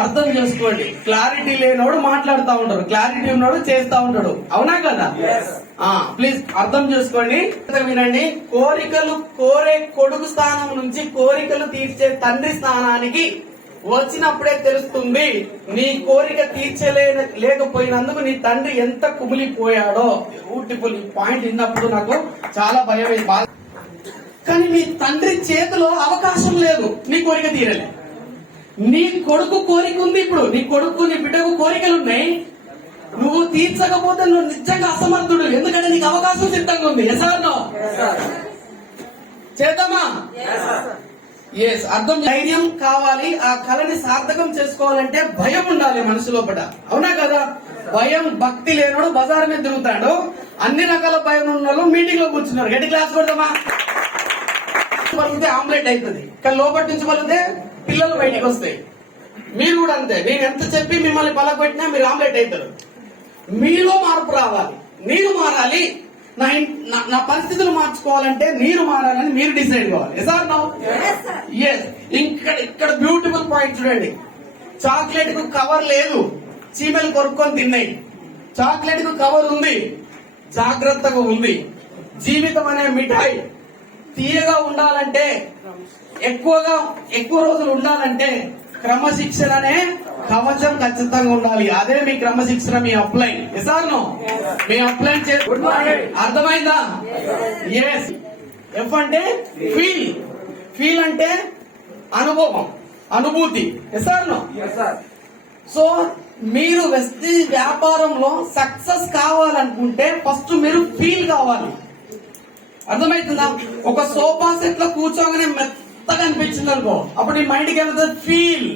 అర్థం చేసుకోండి, క్లారిటీ లేనోడు మాట్లాడుతూ ఉంటాడు, క్లారిటీ ఉన్నాడు చేస్తా ఉంటాడు. అవునా కదా? ప్లీజ్ అర్థం చేసుకోండి, వినండి. కోరికలు కోరే కొడుకు స్థానం నుంచి కోరికలు తీర్చే తండ్రి స్థానానికి వచ్చినప్పుడే తెలుస్తుంది నీ కోరిక లేకపోయినందుకు నీ తండ్రి ఎంత కుమిలిపోయాడో. బ్యూటిఫుల్. ఈ పాయింట్ విన్నప్పుడు నాకు చాలా భయం. కానీ నీ తండ్రి చేతిలో అవకాశం లేదు నీ కోరిక తీరలే. నీ కొడుకు కోరిక ఉంది. ఇప్పుడు నీ కొడుకు నీ బిడ్డకు కోరికలు ఉన్నాయి, నువ్వు తీర్చకపోతే నువ్వు నిజంగా అసమర్థుడు, ఎందుకంటే నీకు అవకాశం సిద్ధంగా ఉంది. ఎసార్నో చేద్దామా? ఎస్. అర్థం. ధైర్యం కావాలి. ఆ కళని సార్థకం చేసుకోవాలంటే భయం ఉండాలి మనసు లోపల. అవునా కదా? భయం భక్తి లేనోడు బజార్ మీద తిరుగుతాడు. అన్ని రకాల భయం ఉన్న వాళ్ళు మీటింగ్ లో కూర్చున్నారు. గట్టి క్లాస్ కొడదామా? పలికితే ఆమ్లెట్ అవుతుంది, కానీ లోపల నుంచి పలికితే పిల్లలు బయటికి వస్తాయి. మీరు కూడా అంతే. నేను ఎంత చెప్పి మిమ్మల్ని పలకొట్టినా మీరు ఆమ్లెట్ అవుతారు. మీలో మార్పు రావాలి, మీరు మారాలి. నా పరిస్థితులు మార్చుకోవాలంటే మీరు మారాలని మీరు డిసైడ్ కావాలి. ఎసార్ నో? ఎస్. ఇక్కడ బ్యూటిఫుల్ పాయింట్ చూడండి. చాక్లెట్ కు కవర్ లేదు, చీమలు కొరుక్కొని తిన్నాయి. చాక్లెట్ కు కవర్ ఉంది, జాగ్రత్తగా ఉంది. జీవితం అనే మిఠాయి తీయగా ఉండాలంటే, ఎక్కువ రోజులు ఉండాలంటే క్రమశిక్షణ అనే కవచం ఖచ్చితంగా ఉండాలి. అదే మీ క్రమశిక్షణ, మీ అప్లైన్. ఎసార్ నో? మీ అప్లైన్ అర్థమైందా? ఎస్. ఎఫ్ అంటే ఫీల్. ఫీల్ అంటే అనుభవం, అనుభూతి. ఎసార్ నో? సో మీరు వ్యాపారంలో సక్సెస్ కావాలనుకుంటే ఫస్ట్ మీరు ఫీల్ కావాలి. అర్థమవుతుందా? ఒక సోఫా సెట్ లో కూర్చోగానే మెత్తగా అనిపించింది అనుకో, అప్పుడు నీ మైండ్కి వెళ్తుంది ఫీల్.